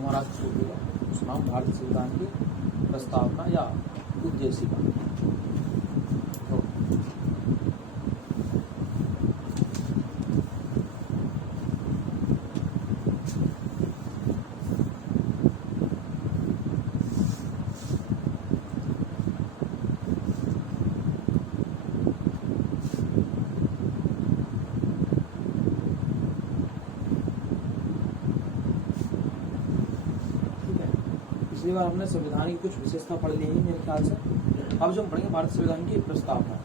हमारा शुरू होगा उसका नाम भारतीय संविधान की प्रस्तावना या उद्देशिका। तो पिछली बार हमने संविधान की कुछ विशेषता पढ़ ली है मेरे ख्याल से। अब जो हम पढ़ेंगे भारतीय संविधान की प्रस्तावना।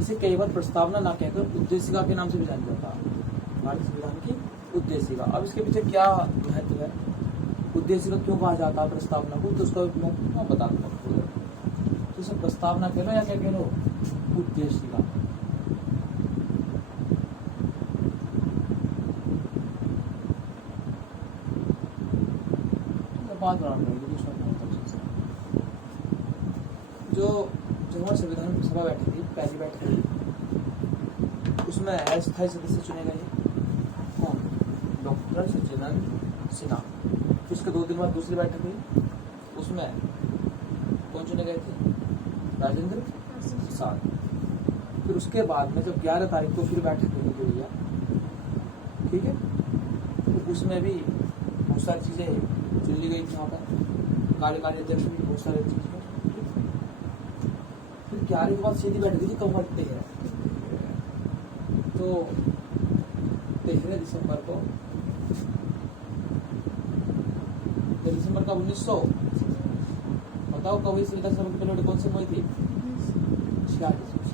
इसे कई बार प्रस्तावना ना कहकर उद्देशिका के नाम से भी जाना जाता है, भारतीय संविधान की उद्देशिका। अब इसके पीछे क्या महत्व है, उद्देशिका क्यों कहा जाता है प्रस्तावना को, तो उसका मैं बता दूंगा। तो इसे प्रस्तावना कह लो या क्या कह लो, उद्देशिका। बात जो हमारी संविधान सभा बैठी थी, पहली बैठक थी, उसमें अस्थायी सदस्य चुने गए कौन, डॉक्टर सच्चिदानंद सिन्हा। उसके 2 दिन बाद दूसरी बैठक हुई, उसमें कौन चुने गए थे, राजेंद्र प्रसाद। फिर उसके बाद में जब 11 तारीख को फिर बैठक हुई थी भैया, ठीक है, तो उसमें भी बहुत सारी चीजें चुन ली गई थी। यहाँ पर कार्यकारी अध्यक्ष भी बहुत सारे चीजें। फिर 11 के बाद सीधी बैठ गई थी कब, 13। तो 13 दिसंबर को, 13 दिसंबर का 1900, बताओ कब हुई संविधान सभा की पहली कौन सी हुई थी, 46।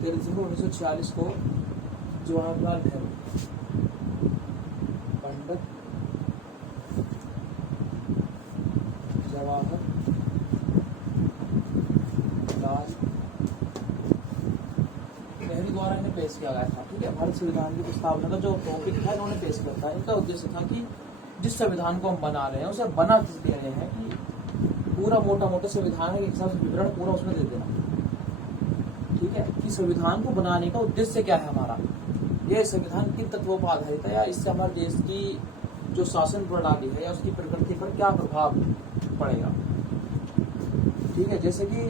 13 दिसंबर 1946 को जवाहरलाल नेहरू, पंडित जवाहरलाल नेहरू द्वारा इन्हें पेश किया गया था। ठीक है, भारत संविधान की प्रस्तावना का जो टॉपिक था इन्होंने पेश किया था। इनका उद्देश्य था कि जिस संविधान को हम बना रहे हैं उसे बना किस दे रहे हैं कि पूरा मोटा मोटा संविधान के हिसाब से विवरण पूरा उसमें दे देना। ठीक है, कि संविधान को बनाने का उद्देश्य क्या है हमारा, यह संविधान किन तत्वों पर आधारित है, या इससे हमारे देश की जो शासन प्रणाली है या उसकी प्रकृति पर क्या प्रभाव पड़ेगा। ठीक है, जैसे कि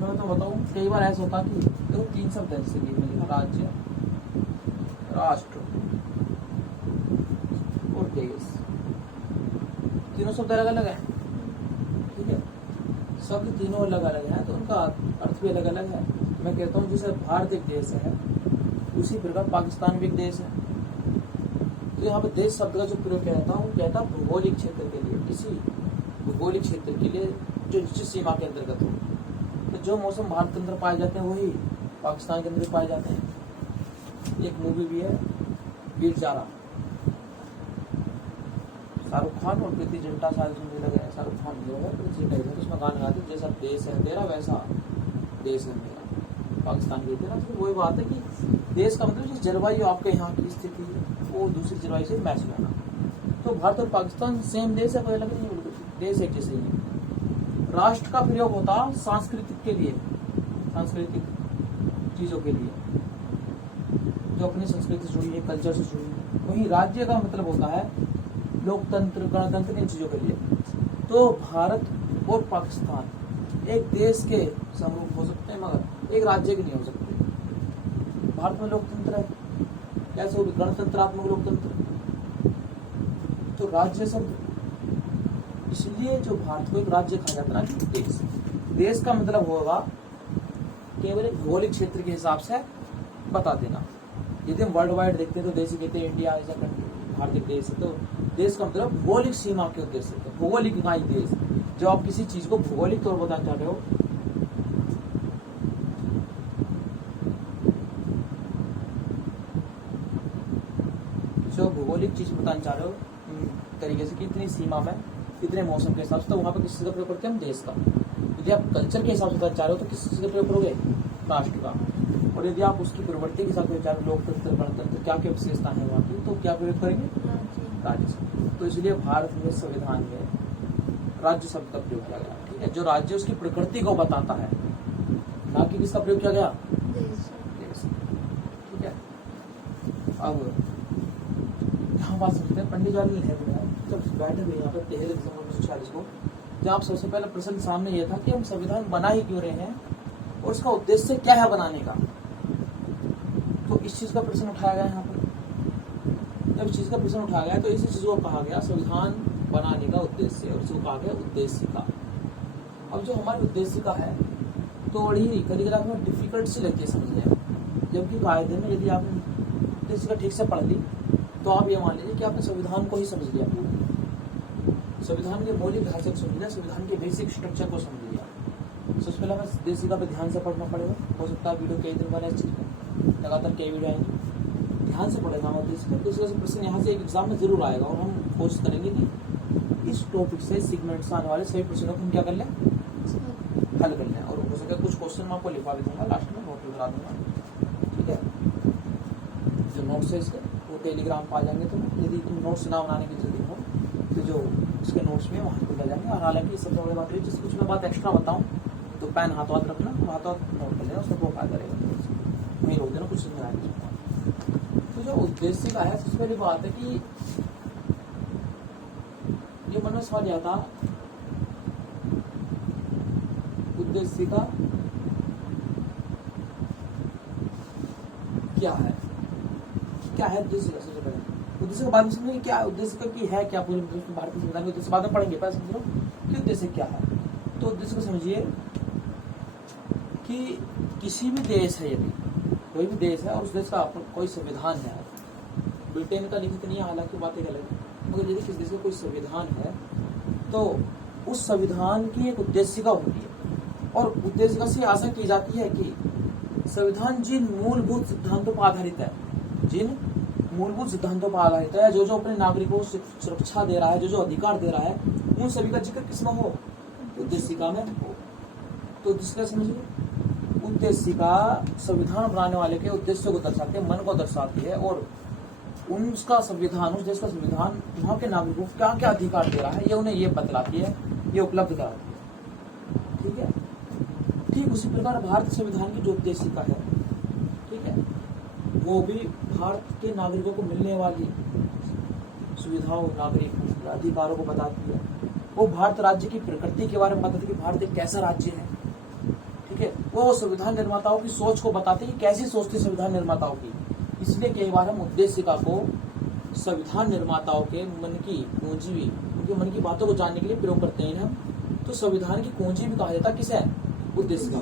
मैं तो बताऊं, कई बार ऐसा होता कि देखो 3 शब्द है, जैसे कि राज्य, राष्ट्र और देश, तीनों शब्द अलग अलग है। ठीक है, शब्द तीनों अलग अलग है तो उनका अर्थ भी अलग अलग है। मैं कहता हूँ जैसे भारत एक देश है, उसी प्रकार पाकिस्तान भी एक देश है। तो यहाँ पर देश शब्द का जो प्रयोग किया जाता है वो कहता है भौगोलिक क्षेत्र के लिए, किसी भौगोलिक क्षेत्र के लिए जो निश्चित सीमा के अंतर्गत हो। तो जो मौसम भारत के अंदर पाए जाते हैं वही पाकिस्तान के अंदर पाए जाते हैं। एक मूवी भी है वीर जारा, शाहरुख खान और प्रीति जिंटा शायद सुनने लगे हैं। शाहरुख खान जो है प्रीति जिंटा है, उसमें गाना गाते जैसा देश है तेरा वैसा देश है मेरा, पाकिस्तान की तेरा। तो वही बात है कि देश का मतलब जिस जलवायु आपके यहाँ की स्थिति है वो दूसरी जलवायु से मैच करना। तो भारत और पाकिस्तान सेम देश है, कोई अलग नहीं, देश एक जैसे ही है। राष्ट्र का प्रयोग होता सांस्कृतिक के लिए, सांस्कृतिक चीजों के लिए जो अपनी संस्कृति से जुड़ी है, कल्चर से जुड़ी है। वहीं राज्य का मतलब होता है लोकतंत्र, गणतंत्र, इन चीजों के लिए। तो भारत और पाकिस्तान एक देश के समरूप हो सकते हैं मगर एक राज्य के नहीं हो सकते। भारत में लोकतंत्र है, कैसे होगी, गणतंत्रात्मक लोकतंत्र। तो राज्य शब्द इसलिए जो भारत को एक राज्य कहा जाता है ना, देश। देश का मतलब होगा केवल एक भौगोलिक क्षेत्र के हिसाब से बता देना। यदि हम वर्ल्ड वाइड देखते हैं तो देश कहते हैं इंडिया एज अ कंट्री, भारत एक देश है। तो देश का मतलब भौगोलिक सीमा के उद्देश्य से, भौगोलिक इकाई देश। जब आप किसी चीज को भौगोलिक तौर पर बताना चाह रहे हो, जो भौगोलिक चीज बताना चाह रहे हो तरीके से, कितनी सीमा में कितने मौसम के हिसाब से, तो वहां पर किस चीज का प्रयोग करते हैं हम, देश का। यदि आप कल्चर के हिसाब से बताना चाह रहे हो तो किस चीज का प्रयोग करोगे, राष्ट्र का। और यदि आप उसकी प्रवृत्ति के हिसाब से विचार, लोकतंत्र, गणतंत्र, क्या क्या विशेषता है वहाँ की, तो क्या प्रयोग करेंगे, राज्य। तो इसलिए भारत में संविधान में राज्य शब्द का प्रयोग किया गया। ठीक है, जो राज्य उसकी प्रकृति को बताता है, ना कि किसका प्रयोग किया गया, देश। ठीक है, अब बात समझते हैं। पंडित जवाहरलाल नेहरू ने जब बैठे हुए यहाँ पर 13 दिसंबर 1946 को, जहाँ सबसे पहले प्रश्न सामने ये था कि हम संविधान बना ही क्यों रहे हैं और उसका उद्देश्य क्या है बनाने का। तो इस चीज का प्रश्न उठाया गया यहाँ पर। जब इस चीज का प्रश्न उठाया गया तो इसी चीज को कहा गया संविधान बनाने का उद्देश्य, और इसको कहा गया उद्देशिका। अब जो हमारी उद्देशिका है तो बड़ी कभी कभी हमें डिफिकल्ट सी लगती है समझने, जबकि कायदे में यदि आपने उद्देशिका ठीक से पढ़ ली तो आप ये मान लीजिए कि आपने संविधान को ही समझ लिया, संविधान के मौलिक ढांचे को समझ लिया, संविधान के बेसिक स्ट्रक्चर को समझ लिया। सबसे पहले हमें उद्देशिका पे ध्यान से पढ़ना पड़ेगा। हो सकता है वीडियो कई दिन बने, इस चीज में लगातार कई वीडियो आएंगे, ध्यान से पढ़ेगा हम उद्देशिका। दूसरे से प्रश्न यहाँ से एक एग्जाम में जरूर आएगा और हम कोशिश करेंगे कि इस टॉपिक से सीक्वेंट से आने वाले सभी प्रश्नों को हम क्या कर लें, हल कर लें। और हो सके कुछ क्वेश्चन मैं आपको लिखवा भी दूंगा, लास्ट में नोट करा दूंगा, ठीक है। जो नोट्स है इसके वो टेलीग्राम पर आ जाएंगे, तो यदि तुम नोट्स ना बनाने की जरूरत हो तो जो उसके नोट्स में वहाँ पे जाएंगे। और हालांकि सबसे बड़ी बात है, जिस कुछ मैं बात एक्स्ट्रा बताऊँ तो पेन हाथों हाथ रखना, हाथों हाथ नोट कर लेना, उसमें वो फायदा रहेगा। वहीं रोक देना, कुछ समझ आएगा। तो जो उद्देश्य का है, सबसे पहली बात है कि ये मन में सवाल आता, उद्देश्य का क्या है, क्या है उद्देश्य का। सबसे पहले उद्देश्य के बाद में समझेंगे क्या उद्देश्य का की है, क्या पूरे भारतीय संविधान के उद्देश्य बाद में पढ़ेंगे। पहले समझ लो कि उद्देश्य क्या है। तो उद्देश्य को समझिए कि किसी भी देश है, यदि कोई भी देश है और उस देश का कोई संविधान है, ब्रिटेन का लिखित नहीं है हालांकि बात एक अलग है, मगर यदि किसी देश का कोई संविधान है तो उस संविधान की एक उद्देशिका होती है। और उद्देशिका से आशा की जाती है कि संविधान जिन मूलभूत सिद्धांतों पर आधारित है, जिन मूलभूत सिद्धांतों पर आधारित है, जो जो अपने नागरिकों को सुरक्षा दे रहा है, जो जो अधिकार दे रहा है, उन सभी का जिक्र किसमें हो, उद्देशिका में हो। तो उद्देशिका समझिए, उद्देशिका संविधान बनाने वाले के उद्देश्य को दर्शाती है, मन को दर्शाती है, और उनका संविधान, उस देश का संविधान वहाँ के नागरिकों को क्या क्या अधिकार दे रहा है, ये उन्हें ये बतलाती है, ये उपलब्ध कराती है, ठीक है। ठीक उसी प्रकार भारतीय संविधान की जो उद्देशिका है, ठीक है, वो भी भारत के नागरिकों को मिलने वाली सुविधाओं, नागरिक अधिकारों को बताती है। वो भारत राज्य की प्रकृति के बारे में बताती है कि भारत एक कैसा राज्य है, ठीक है। वो संविधान निर्माताओं की सोच को बताते हैं कि कैसी सोच थी संविधान निर्माताओं की। इसलिए कई बार हम उद्देशिका को संविधान निर्माताओं के मन की कुंजी, उनके मन की बातों को जानने के लिए प्रयोग करते हैं हम। तो संविधान की कुंजी भी कहा जाता है किसे, उद्देशिका।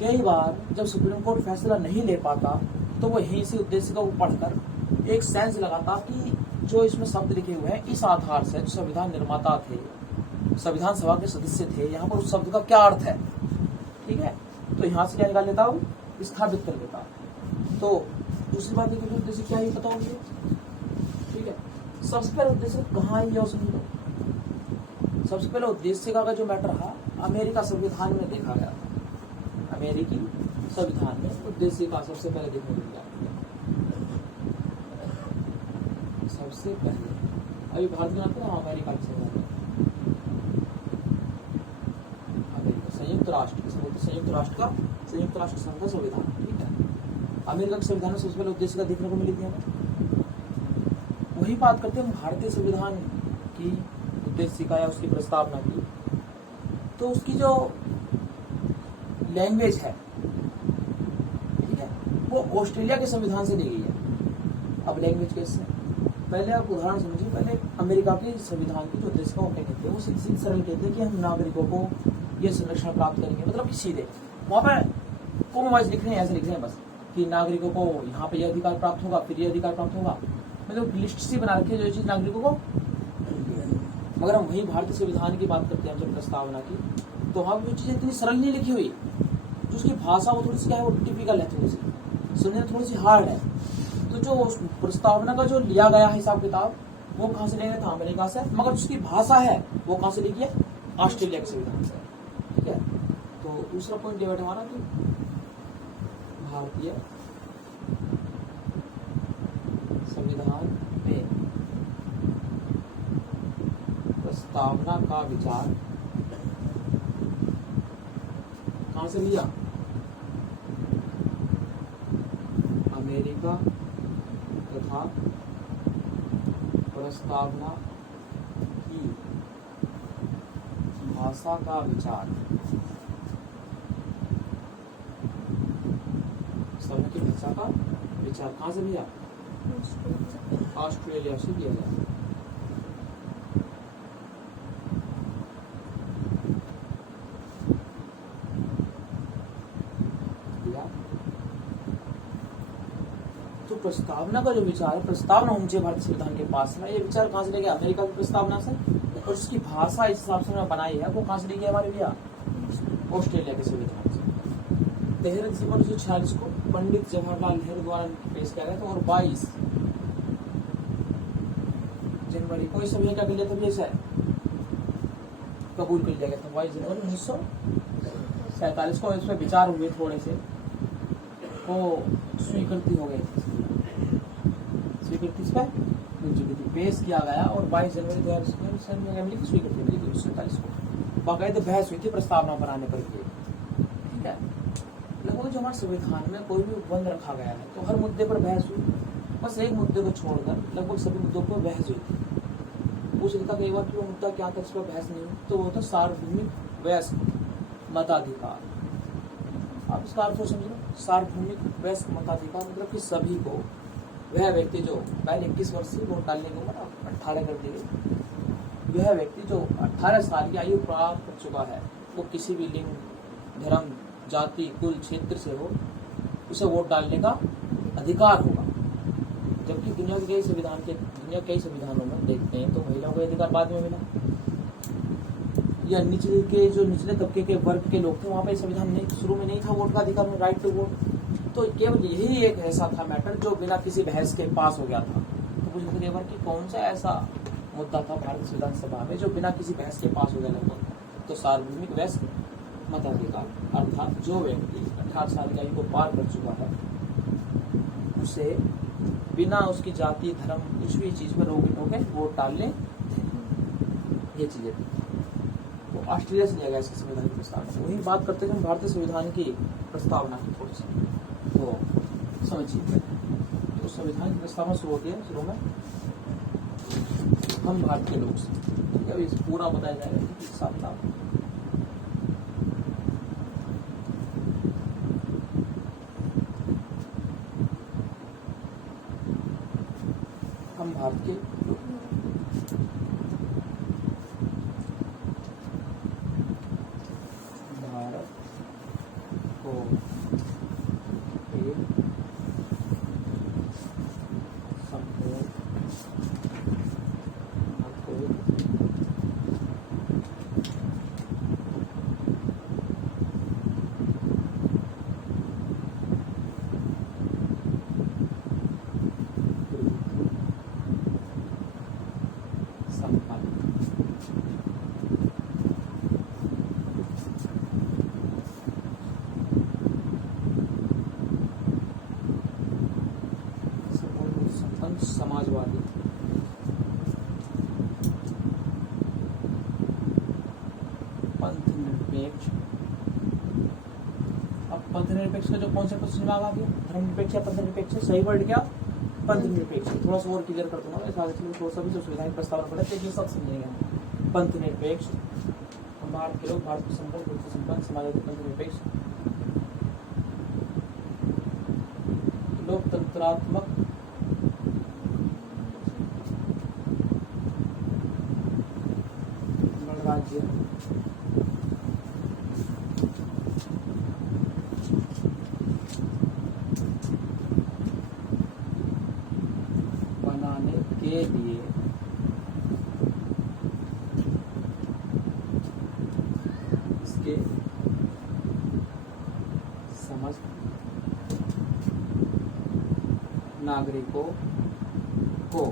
कई बार जब सुप्रीम कोर्ट फैसला नहीं ले पाता तो वो यहीं से उद्देशिका को पढ़कर एक सेंस लगाता कि जो इसमें शब्द लिखे हुए हैं, इस आधार से जो संविधान निर्माता थे, संविधान सभा के सदस्य थे, यहाँ पर उस शब्द का क्या अर्थ है, ठीक है। तो यहाँ से क्या निकाल लेता हूँ, स्थापित कर लेता। तो दूसरी बात है उद्देश्य क्या है पता होंगे, ठीक है। सबसे पहले उद्देश्य कहाँ है ये समझ लो। सबसे पहले उद्देश्य का जो मैटर रहा, अमेरिका संविधान में देखा गया, अमेरिकी संविधान में उद्देश्य का सबसे पहले देखने को मिला। सबसे पहले अभी भारत में आता है अमेरिका की संविधान, अमेरिका संयुक्त राष्ट्र संयुक्त राष्ट्र संघ का संविधान, ठीक है। अमेरिका के संविधान में सबसे पहले उद्देश्य का देखने को मिली थी हमें। वही बात करते हैं भारतीय संविधान की उद्देशिका या उसकी प्रस्तावना की, तो उसकी जो लैंग्वेज है, ठीक है, वो ऑस्ट्रेलिया के संविधान से ली गई है। अब लैंग्वेज कैसे, पहले आप उदाहरण समझिए। पहले अमेरिका के संविधान की जो उद्देशिका क्या कहते हैं, वो सीधी सरल कहते हैं कि हम नागरिकों को ये संरक्षण प्राप्त करेंगे, मतलब कि सीधे वहां पर कॉमन लिख रहे हैं, ऐसे लिख रहे हैं बस कि नागरिकों को यहाँ पे यह अधिकार प्राप्त होगा, फिर यह अधिकार प्राप्त होगा, मतलब लिस्ट सी बना रखी है जो चीज नागरिकों को। मगर हम वही भारतीय संविधान की बात करते हैं जब प्रस्तावना की, तो वहां पर चीजें इतनी सरल नहीं लिखी हुई, जो उसकी भाषा वो थोड़ी सी क्या है, वो टिपिकल है, थोड़ी सी सुनने थोड़ी सी हार्ड है। तो जो प्रस्तावना का जो लिया गया है हिसाब किताब, वो कहाँ से लिया गया था, अमेरिका से, मगर उसकी भाषा है वो कहाँ से लिखी है, ऑस्ट्रेलिया के संविधान से, ठीक है। तो दूसरा पॉइंट डिबेट हमारा कि भारतीय संविधान में प्रस्तावना का विचार कहां से लिया, अमेरिका तथा प्रस्तावना की भाषा का विचार, समय की भाषा का विचार कहाँ से लिया? ऑस्ट्रेलिया से किया गया। तो प्रस्तावना का जो विचार है, प्रस्तावना ऊंचे भारतीय संविधान के पास है, ये विचार कहाँ से ले गया? अमेरिका की प्रस्तावना से। और उसकी भाषा इस हिसाब से बनाई है, वो कहाँ से ले गया हमारे भैया? ऑस्ट्रेलिया के संविधान से। 13 दिसंबर 1946 को पंडित जवाहरलाल नेहरू द्वारा पेश किया गया था, और 22 जनवरी को इस सभी क्या कर लिया था? जैसा कबूल कर लिया गया था। 22 जनवरी 1947 को इस पर विचार हुए, थोड़े से वो स्वीकृति हो गई थी, स्वीकृति इस पर पेश किया गया, और 22 जनवरी 2000 मिली स्वीकृति मिली थी 1947 को। बाकायदे बहस हुई थी प्रस्तावना बनाने पर। ठीक है, लगभग जो हमारे संविधान में कोई भी बंद रखा गया है तो हर मुद्दे पर बहस हुई, बस एक मुद्दे को छोड़कर लगभग सभी मुद्दों पर बहस हुई थी। पूछ लेता कई बार कि वो मुद्दा क्या था, इस पर बहस नहीं हुई, तो वो था सार्वभौमिक वयस्क मताधिकार। आप इसका अर्थ समझ लो, सार्वभौमिक वयस्क मताधिकार मतलब कि सभी को, वह व्यक्ति जो पहले 21 वर्ष से वोट डालने की उम्र 18 कर दी गई, वह व्यक्ति जो 18 साल की आयु प्राप्त कर चुका है, वो किसी भी लिंग, धर्म, जाति, कुल, क्षेत्र से हो, उसे वोट डालने का अधिकार होगा। जबकि दुनिया के कई संविधानों में देखते हैं तो महिलाओं को अधिकार बाद में मिला, या निचले तबके के वर्ग के लोग थे, वहाँ पे संविधान नहीं, शुरू में नहीं था वोट का अधिकार, राइट टू वोट। तो केवल यही एक ऐसा था मैटर जो बिना किसी बहस के पास हो गया था। तो कुछ लोग बार कि कौन सा ऐसा मुद्दा था भारतीय संविधान सभा में जो बिना किसी बहस के पास हो गया लगभग? तो सार्वभौमिक वयस्क मताधिकार, अर्थात जो व्यक्ति 18 साल की आयु को पार कर चुका है, उसे बिना उसकी जाति, धर्म, कुछ भी चीज पर रोके टोके वोट डालने, ये चीजें थी। तो ऑस्ट्रेलिया से लिया गया इसके संविधान की प्रस्तावना। वही बात करते हैं हम भारतीय संविधान की प्रस्तावना की थोड़ी सी, तो समझिए। तो संविधान की प्रस्तावना शुरू होती है, शुरू में हम भारत के लोग से, ठीक है, अभी पूरा बताया जाएगा कि साथ साथ हम भारत के लोग, भारत को एक संपूर्ण समाजवादी पंथ निरपेक्ष। अब पंथ निरपेक्ष का जो कॉन्सेप्ट दिमाग आ गया, धर्म निरपेक्ष या पंथ निरपेक्ष, सही वर्ड क्या? पंथ निरपेक्ष। थोड़ा सा और क्लियर कर दूंगा, थोड़ा सा भी जो संविधान प्रस्तावना पढ़े थे सब समझेंगे। पंथ निरपेक्ष, हम भारत के लोग, भारत को संपन्न समाजवादी पंथ निरपेक्ष, लोकतंत्रात्मक गणराज्य, बनाने के लिए इसके समस्त नागरिकों को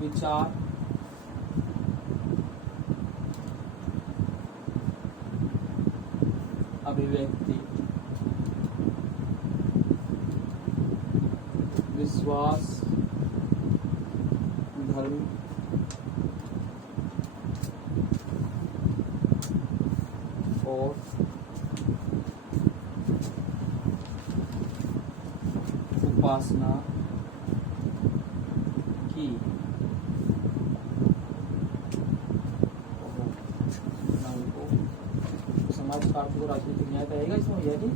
विचार, अभिव्यक्ति, विश्वास, धर्म, और उपासना की। समाज का अर्थ को राजनीतिक न्याय कहेगा इसमें भैया जी?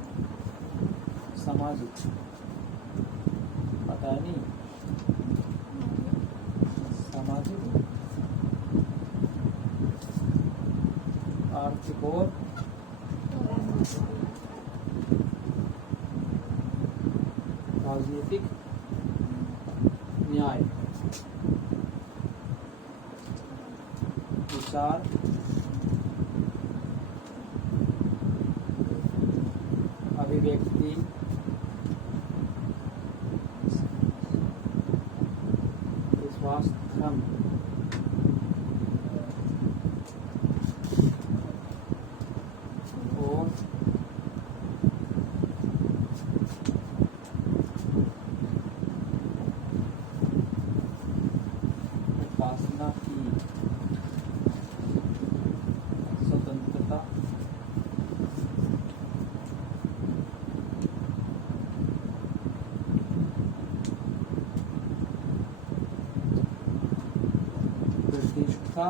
सामाजिक पता है नहीं, सामाजिक आर्थिक और राजनीतिक न्याय विचार अभिव्यक्ति विश्वास धर्म और उपासना की स्वतंत्रता प्रतिष्ठा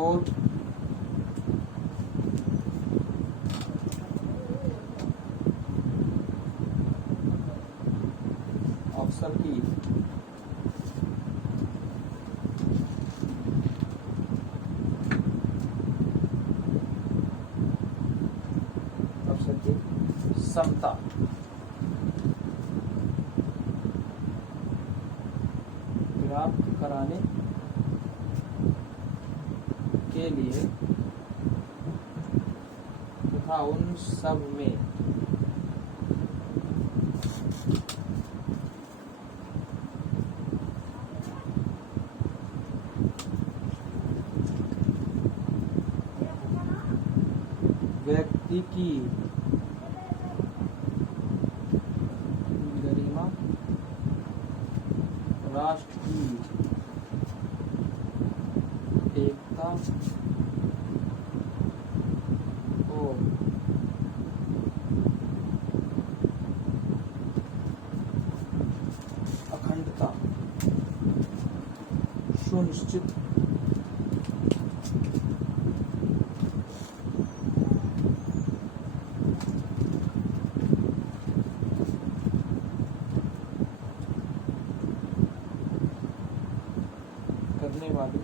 और अवसर की समता प्राप्त कराने के लिए तथा उन सब में व्यक्ति की गरिमा, राष्ट्र की एकता और अखंडता सुनिश्चित करने वाली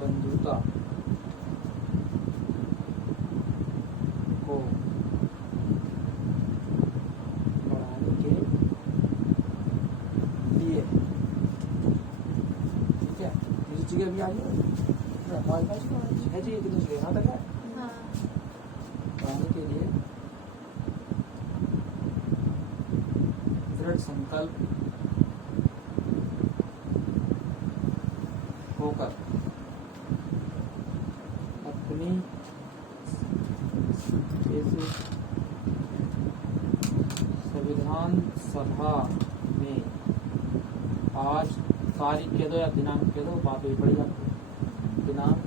बंधुता को बढ़ाने के लिए, ठीक है, किसी जगह भी आ जाए हमारे पास है जी, कितनी जगह यहाँ तक है बढ़ाने के लिए दृढ़ संकल्प होकर अपनी संविधान सभा में आज तारीख कह दो या दिनांक कह दो, बात भी पड़ी आपको। दिनांक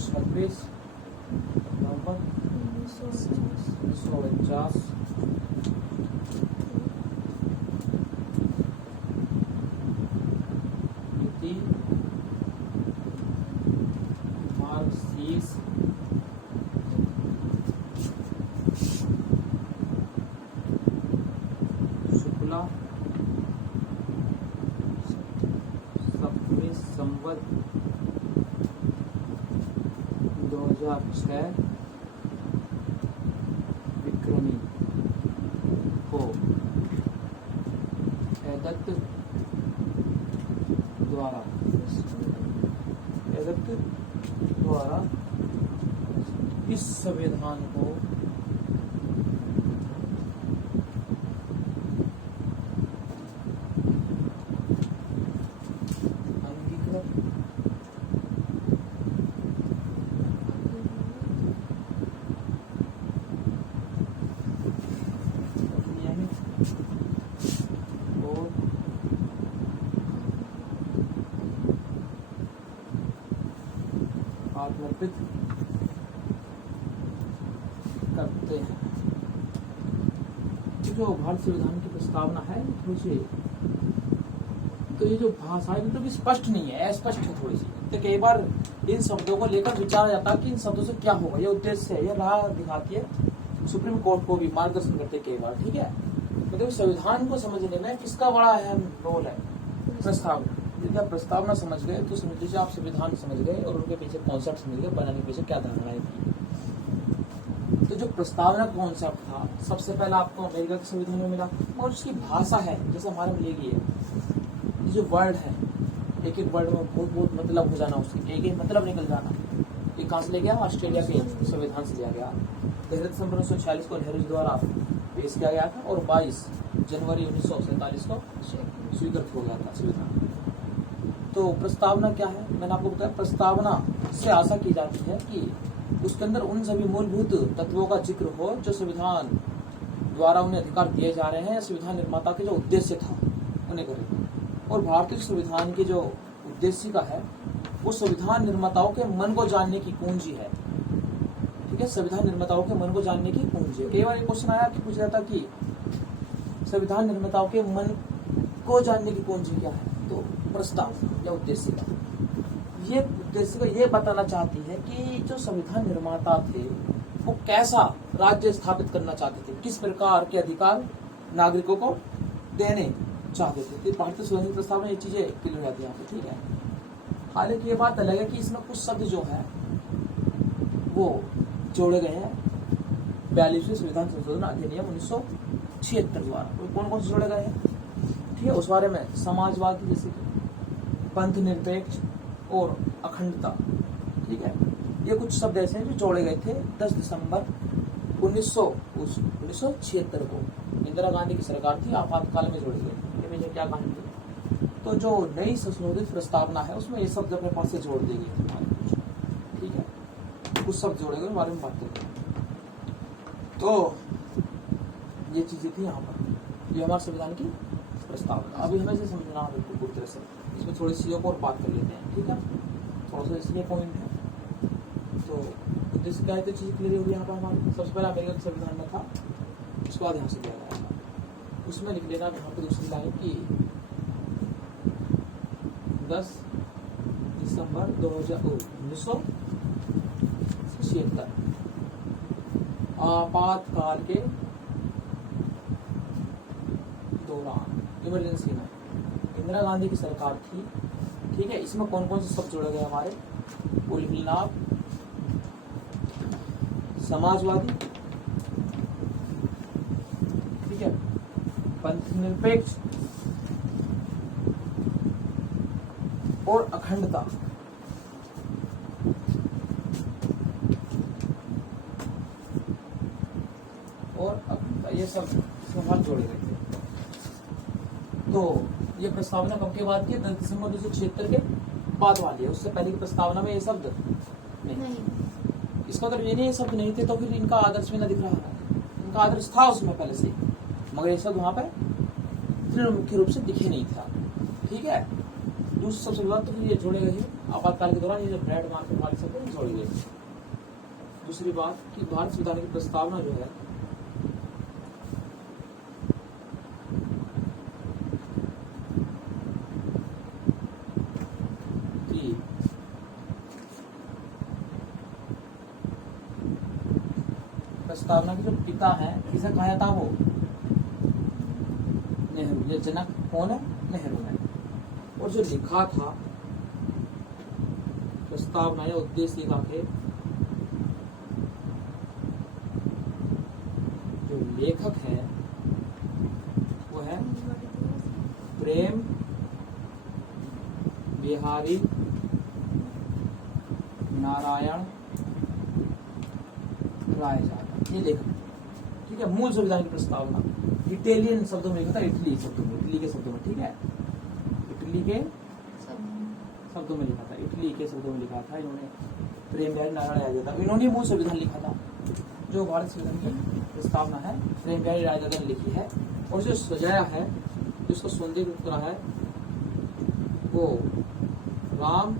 26 नवंबर 1949 मिति मार्क्सिस्ट शुक्ला 7वें संवत 2006 विक्रमी को एदत्त द्वारा इस संविधान को अंगीकृत और समर्पित करते हैं। जो भारत संविधान की प्रस्तावना है थोड़ी सी, तो ये जो भाषा है मतलब स्पष्ट नहीं है, अस्पष्ट है थोड़ी सी। तो कई बार इन शब्दों को लेकर विचारा जाता है कि इन शब्दों से क्या होगा, ये उद्देश्य है, ये राह दिखाती है सुप्रीम कोर्ट को भी मार्गदर्शन करते कई बार। ठीक है, मतलब संविधान को समझने में किसका बड़ा अहम रोल है? प्रस्तावना। यदि आप प्रस्तावना समझ गए तो समझ लीजिए आप संविधान समझ गए और उनके पीछे कॉन्सेप्ट समझ गए, बनाने के पीछे क्या धारणाएं थी। तो जो प्रस्तावना कॉन्सेप्ट था सबसे पहला आपको अमेरिका के संविधान में मिला, और उसकी भाषा है जैसे हमारे में लेगी है, ये जो वर्ड है एक एक वर्ड में बहुत बहुत मतलब हो जाना, उसकी एक एक मतलब निकल जाना। ये कहाँ से ले गया? ऑस्ट्रेलिया के संविधान से लिया गया। 13 दिसंबर 1946 को नेहरू द्वारा पेश किया गया था और 22 जनवरी 1947 को स्वीकृत हो गया था संविधान। तो प्रस्तावना क्या है? मैंने आपको बताया, प्रस्तावना से आशा की जाती है कि उसके अंदर उन सभी मूलभूत तत्वों का जिक्र हो जो संविधान द्वारा उन्हें अधिकार दिए जा रहे हैं या संविधान निर्माता के जो उद्देश्य था उन्हें करें। और भारतीय संविधान की जो उद्देश्य का है वो संविधान निर्माताओं के मन को जानने की कुंजी है। ठीक है, संविधान निर्माताओं के मन को जानने की कुंजी है। कई बार ये क्वेश्चन आया कि पूछ रहा था कि संविधान निर्माताओं के मन को जानने की कुंजी क्या है? तो प्रस्ताव या उद्देश्य का ये उद्देश्य को ये बताना चाहती है कि जो संविधान निर्माता थे वो कैसा राज्य स्थापित करना चाहते थे, किस प्रकार के अधिकार नागरिकों को देने चाहते थे। भारतीय संविधान प्रस्ताव में ये चीजें क्लियर हो जाती है यहाँ पे। ठीक है, हालांकि ये बात अलग है कि इसमें कुछ शब्द जो है वो जोड़े गए हैं 42वें संविधान संशोधन अधिनियम 1976 द्वारा। कौन कौन से जोड़े गए हैं? ठीक है, उस बारे में समाजवादी जैसे पंथ निरपेक्ष और अखंडता। ठीक है, ये कुछ शब्द ऐसे हैं जो जोड़े गए थे 10 दिसंबर 1976 को। इंदिरा गांधी की सरकार थी, आपातकाल में जोड़े गए। ये क्या कहानी थी? तो जो नई संशोधित प्रस्तावना है उसमें ये शब्द अपने पास से जोड़ दिए गए। ठीक है, कुछ शब्द जोड़े गए, बारे में बात करेंगे। तो ये चीजें थी यहाँ पर, ये हमारे संविधान की प्रस्तावना। अभी हमें से समझना है बिल्कुल पूरी तरह से, इसमें थोड़ी सी और बात कर लेते हैं। ठीक है, थोड़ा सा इसलिए पॉइंट है। तो उद्देश्य क्या है? तो चीज क्लियर होगी यहाँ पर हमारी। सबसे पहले अमेरिका के संविधान में था, उसके बाद यहाँ से लिया गया। उसमें लिख लेना यहाँ पर दूसरी लाइन की 10 दिसंबर 1976 आपातकाल के दौरान, इमरजेंसी में इंदिरा गांधी की सरकार थी। ठीक है, इसमें कौन कौन से शब्द जोड़े गए हमारे? वो लिख लेना आप, समाजवादी, ठीक है, पंथ निरपेक्ष और अखंडता। और अखंडता, ये सब सवाल जोड़े गए थे। तो ये प्रस्तावना कब के बाद की? 10 दिसंबर 1976 के बाद वाली है। उससे पहले की प्रस्तावना में ये शब्द नहीं। इसका मतलब ये नहीं ये शब्द नहीं थे तो फिर इनका आदर्श भी न दिख रहा है। इनका आदर्श था उसमें पहले से, मगर ये शब्द वहां पर मुख्य रूप से दिखे नहीं था। ठीक है, दूसरा सबसे बात तो ये जोड़े गए आपातकाल के दौरान, ये जो ब्रैड मार्केट वाले शब्द है जोड़े गए। दूसरी बात कि भारत संविधान की प्रस्तावना जो है कि प्रस्तावना के जो पिता है किसे कहा था? वो नेहरू। ये जनक कौन है? नेहरू है। और जो लिखा था प्रस्तावना या उद्देश्य लिखा थे, जो लेखक है वो है प्रेम बिहारी नारायण रायजादा, ये लेखक। ठीक है, मूल संविधान की प्रस्तावना इटालियन शब्दों में लिखा था, इटली के शब्दों में। ठीक है, इटली के शब्दों में लिखा था, इटली के शब्दों में लिखा था इन्होंने, प्रेम बिहारी नारायण रायजादा। इन्होंने मूल संविधान लिखा था। जो भारत संविधान की प्रस्तावना है प्रेम बिहारी रायजादा ने लिखी है, और जो सजाया है, जिसको संशोधित करा है, वो राम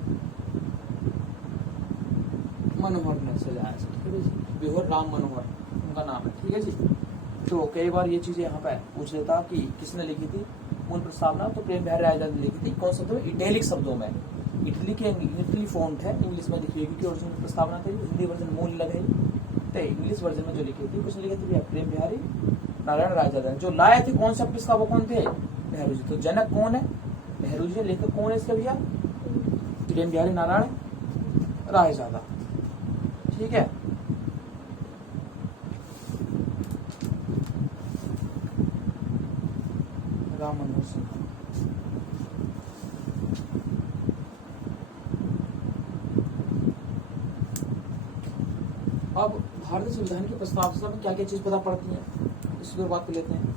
मनोहर ने सजाया, ठीक है जी, बिहोर राम मनोहर उनका नाम है, ठीक है जी। तो कई बार ये चीजें यहाँ पे पूछ लेता कि किसने लिखी थी मूल प्रस्तावना, तो प्रेम बिहारी रायचंद ने लिखी थी। कौन शब्दों में? इटैलिक शब्दों में। इटली फॉन्ट है, इंग्लिश में लिखी हुई, ओरिजिनल प्रस्तावना थी, हिंदी वर्जन मूल लगे, तो इंग्लिश वर्जन में जो लिखी थी उसने लिखी थी प्रेम बिहारी नारायण रायचंद। जो लाए थे कॉन्सेप्ट इसका वो कौन थे? नेहरू जी। तो जनक कौन है? नेहरू जी। लेखक कौन है इसका भैया? प्रेम बिहारी नारायण रायचंद, ठीक है। राम मनोहर सिंह। अब भारतीय संविधान की प्रस्तावना में क्या क्या चीज पता पड़ती है, इस पर बात कर लेते हैं।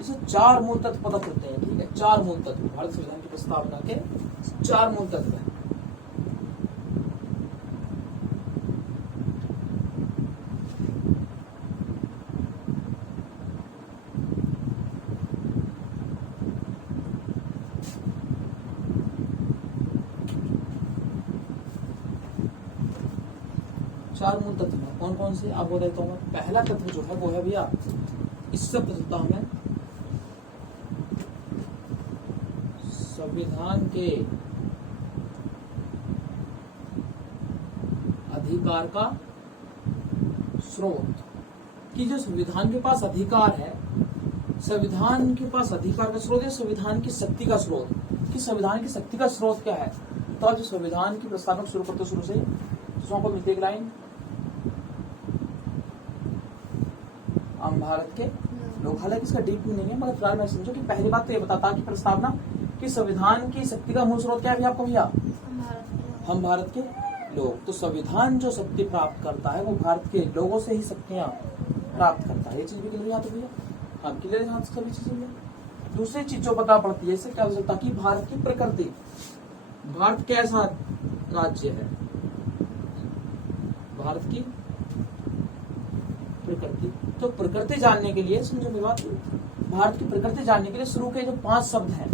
इसे 4 मूल तत्व पता चलते हैं, ठीक है। 4 मूल तत्व भारतीय संविधान की प्रस्तावना के 4 मूल तत्व हैं। चार मूल तत्व हैं, कौन कौन से आपको देता हूँ मैं। पहला तत्व जो है वो है भैया, इससे पता चलता हमें संविधान के अधिकार का स्रोत, कि जो संविधान के पास अधिकार है, संविधान के पास अधिकार का स्रोत है संविधान की शक्ति का स्रोत, कि संविधान की शक्ति का स्रोत क्या है। तो जो संविधान की प्रस्तावना शुरू करते शुरू से को मिलती एक लाइन, हम भारत के लोग, हालांकि इसका डीप नहीं है, मगर फिलहाल मैं समझो कि पहली बात तो ये बताता कि प्रस्तावना कि संविधान की शक्ति का मूल स्रोत क्या है आपको भैया? हम भारत के लोग। तो संविधान जो शक्ति प्राप्त करता है वो भारत के लोगों से ही शक्तियां प्राप्त करता है। ये चीज भी क्लियर यहाँ तो भैया? हाँ क्लियर यहाँ सभी चीजें भैया। दूसरी चीज जो पता पड़ती है इससे क्या हो सकता है कि भारत की प्रकृति, भारत कैसा राज्य है, भारत की प्रकृति। तो प्रकृति जानने के लिए समझो मेरी बात, भारत की प्रकृति जानने के लिए शुरू के जो 5 शब्द हैं,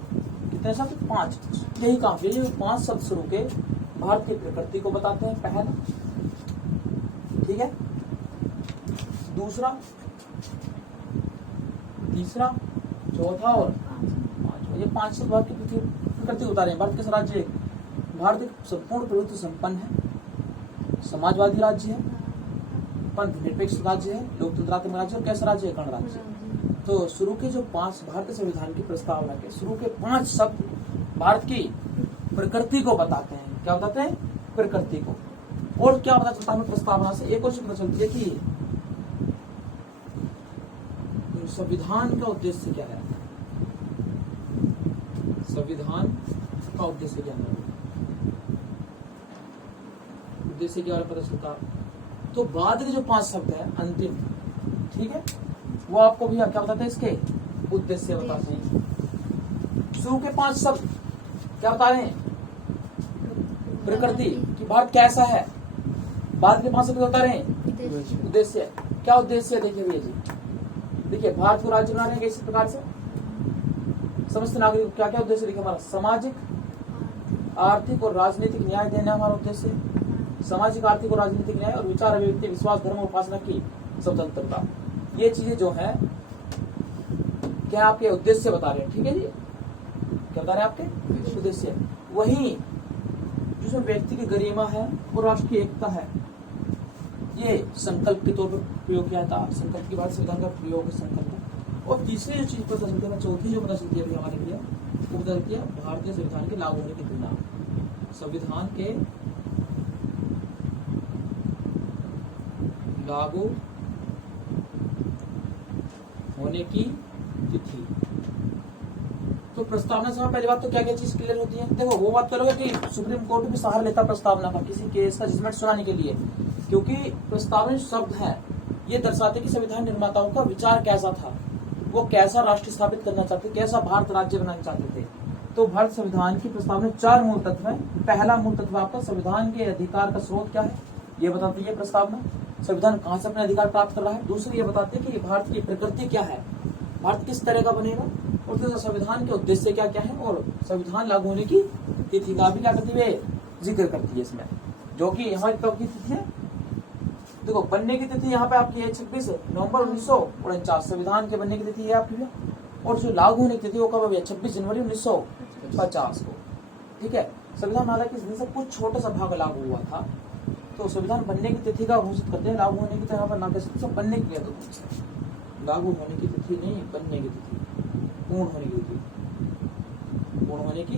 कितने शब्द? 5, यही काफी है। 5 शब्द शुरू के भारत की प्रकृति को बताते हैं, पहला, ठीक है। दूसरा, तीसरा, चौथा और 5वां, ये 5 शब्द भारत की प्रकृति बता रहे हैं। भारत कैसा राज्य है? भारत एक संपूर्ण प्रभुत्व संपन्न है, समाजवादी राज्य है, पंथ निरपेक्ष राज्य है, लोकतंत्रात्मक राज्य और कैसा राज्य है? गणराज्य। तो शुरू के जो 5 भारतीय संविधान की प्रस्तावना के शुरू के 5 शब्द भारत की प्रकृति को बताते हैं। क्या बताते हैं? प्रकृति को। और क्या पता चलता है प्रस्तावना से? एक और चीज पता चलती है कि संविधान का उद्देश्य क्या है, संविधान का उद्देश्य क्या है, उद्देश्य क्या पता चलता। तो बाद के जो 5 शब्द है अंतिम, ठीक है, वो आपको भी क्या बताते हैं? इसके उद्देश्य बताते हैं। शुरू के 5 शब्द क्या बता रहे हैं? प्रकृति, कि भारत कैसा है। बाद के 5 शब्द बता रहे हैं उद्देश्य। क्या उद्देश्य है? देखिए भैया जी, देखिए भारत को राज्य बना रहे हैं इस प्रकार से, समस्त नागरिक क्या क्या उद्देश्य देखिए हमारा, सामाजिक, आर्थिक और राजनीतिक न्याय देना हमारा उद्देश्य है। सामाजिक, आर्थिक और राजनीतिक न्याय और विचार अभिव्यक्ति, विश्वास, धर्म और उपासना की स्वतंत्रता, ये चीजें जो है क्या आपके उद्देश्य बता रहे हैं, ठीक है जी। क्या बता रहे हैं आपके उद्देश्य? वही जिसमें व्यक्ति की गरिमा है और राष्ट्र की एकता है, ये संकल्प के तौर पर प्रयोग किया था। संकल्प की बात संविधान का प्रयोग संकल्प है। और तीसरी जो चीज पता चलती है, चौथी जो पता चलती है हमारे लिए, वो पता चलती है भारतीय संविधान के लागू होने की तुलना, संविधान के लागू होने की तिथि। तो प्रस्तावना से पहली बात तो क्या क्या चीज क्लियर होती है? देखो वो बात करोगे कि सुप्रीम कोर्ट भी सहारा लेता प्रस्तावना का किसी केस का जजमेंट सुनाने के लिए, क्योंकि प्रस्तावना शब्द है ये दर्शाते कि संविधान निर्माताओं का विचार कैसा था, वो कैसा राष्ट्र स्थापित करना चाहते, कैसा भारत राज्य बनाना चाहते थे। तो भारत संविधान की प्रस्तावना 4 मूल तत्व है। पहला मूल तत्व आपका संविधान के अधिकार का स्रोत क्या है, ये बताती है प्रस्तावना। संविधान कहाँ से अपने अधिकार प्राप्त कर रहा है। दूसरी ये बताती है कि भारत की प्रकृति क्या है, भारत किस तरह का बनेगा। और तीसरा संविधान के उद्देश्य क्या क्या है, और संविधान लागू होने की तिथि का भी क्या करती है जिक्र करती है इसमें। जो कि हमारी कब की तिथि है, देखो बनने की तिथि यहाँ पे आपकी है 26 नवंबर 1949, संविधान के बनने की तिथि है आपकी, और जो लागू होने की तिथि वो कब है 26 जनवरी 1950 को। ठीक है, संविधान हालांकि इस दिन से कुछ छोटा सा भाग लागू हुआ था, तो संविधान बनने की तिथि का घोषित करते हैं, लागू होने की तो यहाँ पर ना कह सकते, बनने की है, तो लागू होने की तिथि नहीं, बनने की तिथि, पूर्ण होने की तिथि, पूर्ण होने की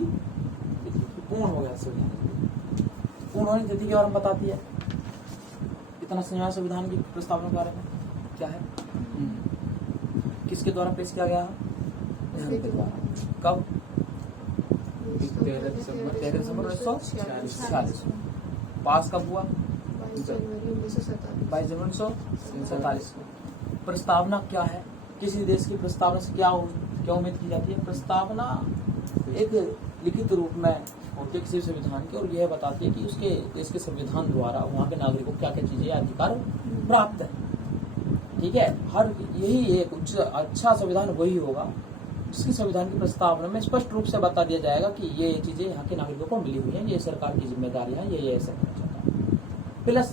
तिथि, पूर्ण हो गया संविधान, पूर्ण होने की तिथि के बारे में बताती है। इतना संविधान संविधान की प्रस्तावना के बारे में क्या है, किसके द्वारा पेश किया गया है, कब 13 दिसंबर 1946, पास कब हुआ 22 जनवरी 1947 को। प्रस्तावना क्या है, किसी देश की प्रस्तावना से क्या उम्मीद की जाती है, प्रस्तावना एक लिखित रूप में होती है किसी संविधान के, और यह बताती है कि उसके देश के संविधान द्वारा वहाँ के नागरिकों को क्या क्या चीजें अधिकार प्राप्त है। ठीक है, हर यही एक अच्छा संविधान वही होगा जिसकी संविधान की प्रस्तावना में स्पष्ट रूप से बता दिया जाएगा कि ये चीजें यहाँ के नागरिकों को मिली हुई हैं, ये सरकार की जिम्मेदारी है, ये ऐसा करना चाहता है। प्लस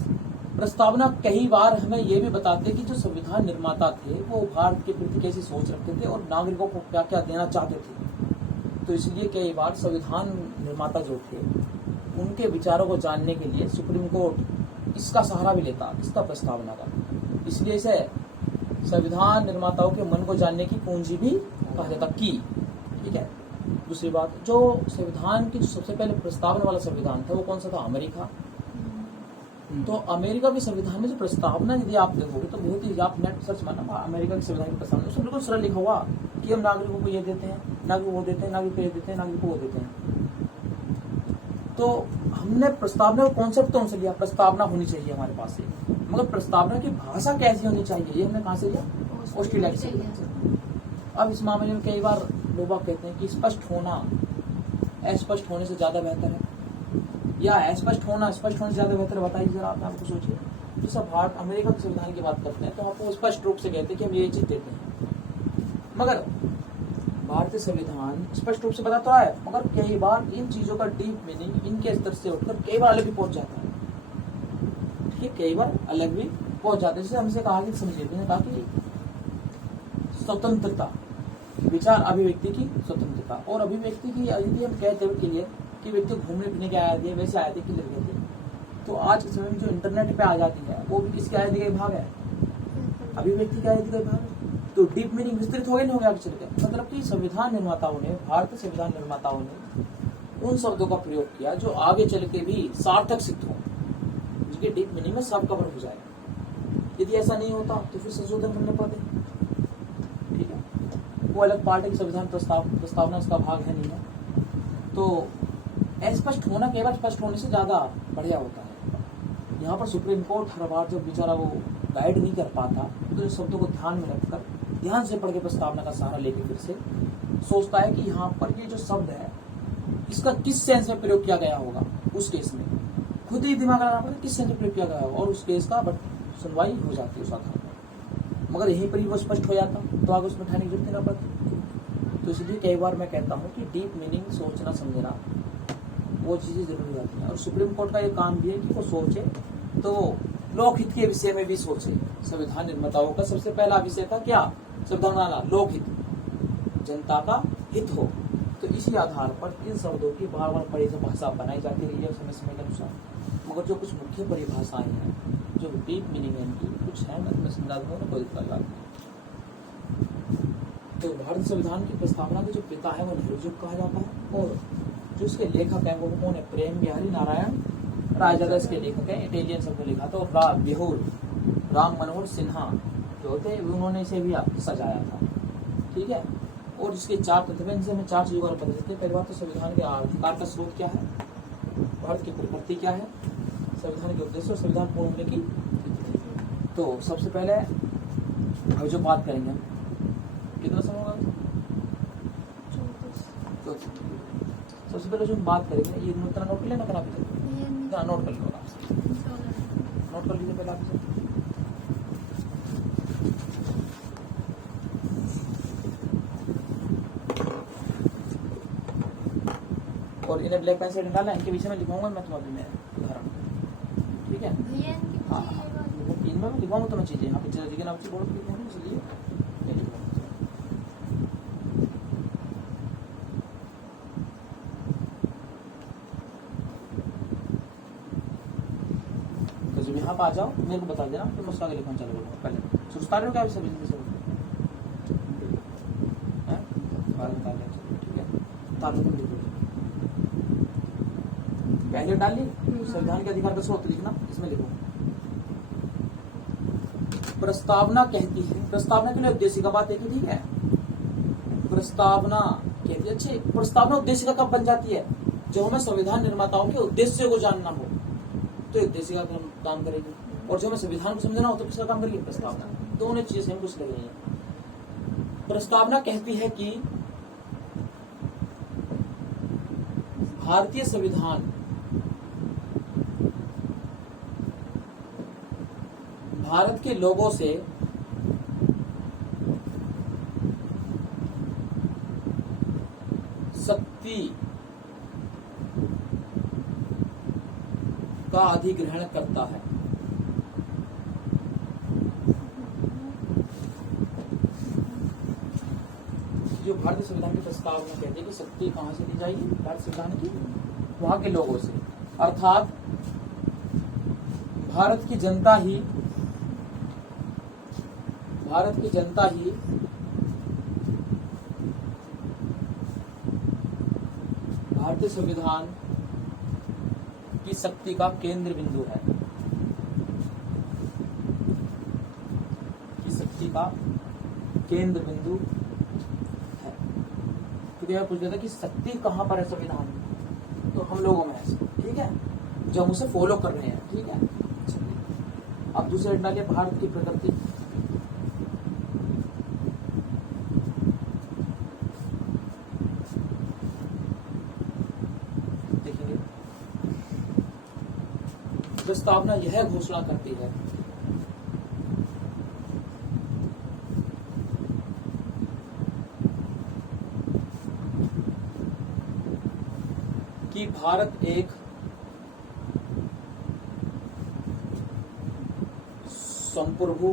प्रस्तावना कई बार हमें ये भी बताते हैं कि जो संविधान निर्माता थे वो भारत के प्रति कैसी सोच रखते थे और नागरिकों को क्या क्या देना चाहते थे। तो इसलिए कई बार संविधान निर्माता जो थे उनके विचारों को जानने के लिए सुप्रीम कोर्ट इसका सहारा भी लेता, इसका प्रस्तावना का। इसलिए इसे संविधान निर्माताओं के मन को जानने की पूंजी भी कहा जाता की। ठीक है, दूसरी बात, जो संविधान की जो सबसे पहले प्रस्तावना वाला संविधान था वो कौन सा था, अमेरिका। तो अमेरिका के संविधान में जो प्रस्तावना यदि आप देखोगे तो बहुत ही, आप नेट सर्च मारना अमेरिका के संविधान की प्रस्तावना, उसमें बिल्कुल सरल लिखा हुआ कि हम नागरिकों को ये देते हैं, नागरिकों वो देते हैं, नागरिकों को ये देते हैं, नागरिकों को वो देते हैं। तो हमने प्रस्तावना का कॉन्सेप्ट तो उनसे लिया, प्रस्तावना होनी चाहिए हमारे पास से, मगर प्रस्तावना की भाषा कैसी होनी चाहिए ये हमने कहाँ से लिया, ऑस्ट्रेलिया से। अब इस मामले में कई बार लोग कहते हैं कि स्पष्ट होना अस्पष्ट होने से ज्यादा बेहतर है, या अस्पष्ट होना स्पष्ट होने से ज्यादा बेहतर है। बताइए जरा, आप आपको सोचिए। जैसा भारत अमेरिका के संविधान की बात करते हैं तो आपको स्पष्ट रूप से कहते हैं कि हम ये चीज देते हैं, मगर भारतीय संविधान स्पष्ट रूप से बताता है, मगर कई बार इन चीजों का डीप मीनिंग इनके स्तर से उठकर कई बार अलग भी पहुंच जाता है। ठीक है, कई बार अलग भी पहुंच जाता है। जैसे हमसे कहा कि समझिए, कहा कि स्वतंत्रता, विचार अभिव्यक्ति की स्वतंत्रता, और अभिव्यक्ति की यदि हम कहते हैं क्लियर कि व्यक्ति घूमने फिरने के आजादी है, वैसे आजादी क्लियर कहते हैं। तो आज के समय में जो इंटरनेट पे आजादी है वो भी किसकी आजादी का भाग है, अभिव्यक्ति की आजादी का भाग है। तो डीप मीनिंग विस्तृत हो गया नहीं हो गया आगे चल के। मतलब कि संविधान निर्माताओं ने, भारतीय संविधान निर्माताओं ने उन शब्दों का प्रयोग किया जो आगे चल के भी सार्थक सिद्ध हो, जिनके डीप मीनिंग में सब कवर हो जाएगा। यदि ऐसा नहीं होता तो फिर संशोधन करने पड़ते। ठीक है, वो अलग पार्टी की संविधान प्रस्तावना इसका भाग है नहीं है। तो अस्पष्ट होना केवल स्पष्ट होने से ज्यादा बढ़िया होता है। यहाँ पर सुप्रीम कोर्ट हर बार जब बेचारा वो गाइड नहीं कर पाता तो इस शब्दों को ध्यान में रखकर ध्यान से पढ़ के प्रस्तावना का सहारा लेके फिर से सोचता है कि यहाँ पर ये जो शब्द है इसका किस सेंस में प्रयोग किया गया होगा। उस केस में खुद ही दिमाग लगाना पड़ता है किस सेंस में प्रयोग किया गया होगा, और उस केस का सुनवाई हो जाती है उस आधार पर। मगर यहीं पर ही वो स्पष्ट हो जाता तो आगे उसमें ठाने की जरूरत नहीं पड़ती। तो इसलिए कई बार मैं कहता हूँ कि डीप मीनिंग सोचना समझना वो चीजें जरूरी होती हैं, और सुप्रीम कोर्ट का ये काम भी है कि वो सोचे तो लोकहित के विषय में भी सोचे। संविधान निर्माताओं का सबसे पहला विषय था क्या, संविधान बनाना, लोकहित, जनता का हित हो। तो इसी आधार पर इन शब्दों की बार बार परिभाषा बनाई जाती रही है समय समय के अनुसार। मगर जो कुछ मुख्य परिभाषाएं हैं, जो डीप मीनिंग है इनकी, कुछ है मैं समझा दूंगा, कोई दिक्कत नहीं। तो भारतीय संविधान की प्रस्तावना के जो पिता है वो नेहरू जी को कहा जाता है, और जो इसके लेखक हैं वो कौन है, प्रेम बिहारी नारायण रायजादा इसके लेखक हैं। इटालियन शब्द लिखा था, और बिहुल राम मनोहर सिन्हा जो थे उन्होंने इसे भी सजाया था। ठीक है, और इसके चार तत्व हैं, इनसे हमें चार चीजों का पता चलता है। पहली बात तो संविधान के अधिकार का स्रोत क्या है, भारत की प्रकृति क्या है, संविधान के उद्देश्य और संविधान पूर्ण होने की। तो सबसे पहले अब जो बात करेंगे, कितना समय होगा, तो सबसे पहले जो हम बात करेंगे, ये इतना नोट कर लेना, करा इतना नोट कर लो, नोट कर लीजिए पहले आपसे। और इन्हें ब्लैक पेन से निकालना, इनके विषय में लिखूंगा मैं तुम्हारे में उदाहरण। ठीक है। भैया इनकी हाँ मुझे ये वाली वो तीन में मैं लिखवाऊंगा तो मैं चीजें यहाँ पे चीजें ना बोर्ड पे लिखवाऊंगा, इसलिए ये लिखवाऊंगा। तो जब यहाँ पे आ जाओ मेरे को बता देना, तो मैं उसका आगे लिखना चालू करूँगा। पहले सुस्ता रहे हो क्या अभी सब इनमें से? हैं? बाद में ताले चलो, ठीक है। ताले तुम लिखो, पहले डाल ली संविधान के अधिकार का स्रोत लिखना, इसमें लिखो प्रस्तावना कहती है। प्रस्तावना के लिए उद्देश्य का बात है कि ठीक है, प्रस्तावना कहती है। अच्छे, प्रस्तावना उद्देश्य का कब बन जाती है? जब हमें संविधान निर्माताओं के उद्देश्य को जानना हो तो उद्देश्य का काम करेगी, और जब हमें संविधान को समझना हो तो किसका काम करेगी? प्रस्तावना। दोनों चीजें सेम कुछ लग रही है। प्रस्तावना कहती है कि भारतीय संविधान भारत के लोगों से शक्ति का अधिग्रहण करता है। जो भारतीय संविधान के प्रस्ताव में कहते हैं कि शक्ति कहां से दी जाएगी? भारतीय संविधान की, वहां के लोगों से, अर्थात भारत की जनता ही भारतीय संविधान की शक्ति का केंद्र बिंदु है। की शक्ति का केंद्र बिंदु है। तो यह पूछ रहा था कि शक्ति कहां पर है संविधान में? तो हम लोगों में है, ठीक है, जो हम उसे फॉलो कर रहे हैं, ठीक है। अब दूसरे डालिए भारत की प्रकृति। देखेंगे प्रस्तावना यह घोषणा करती है कि भारत एक संप्रभु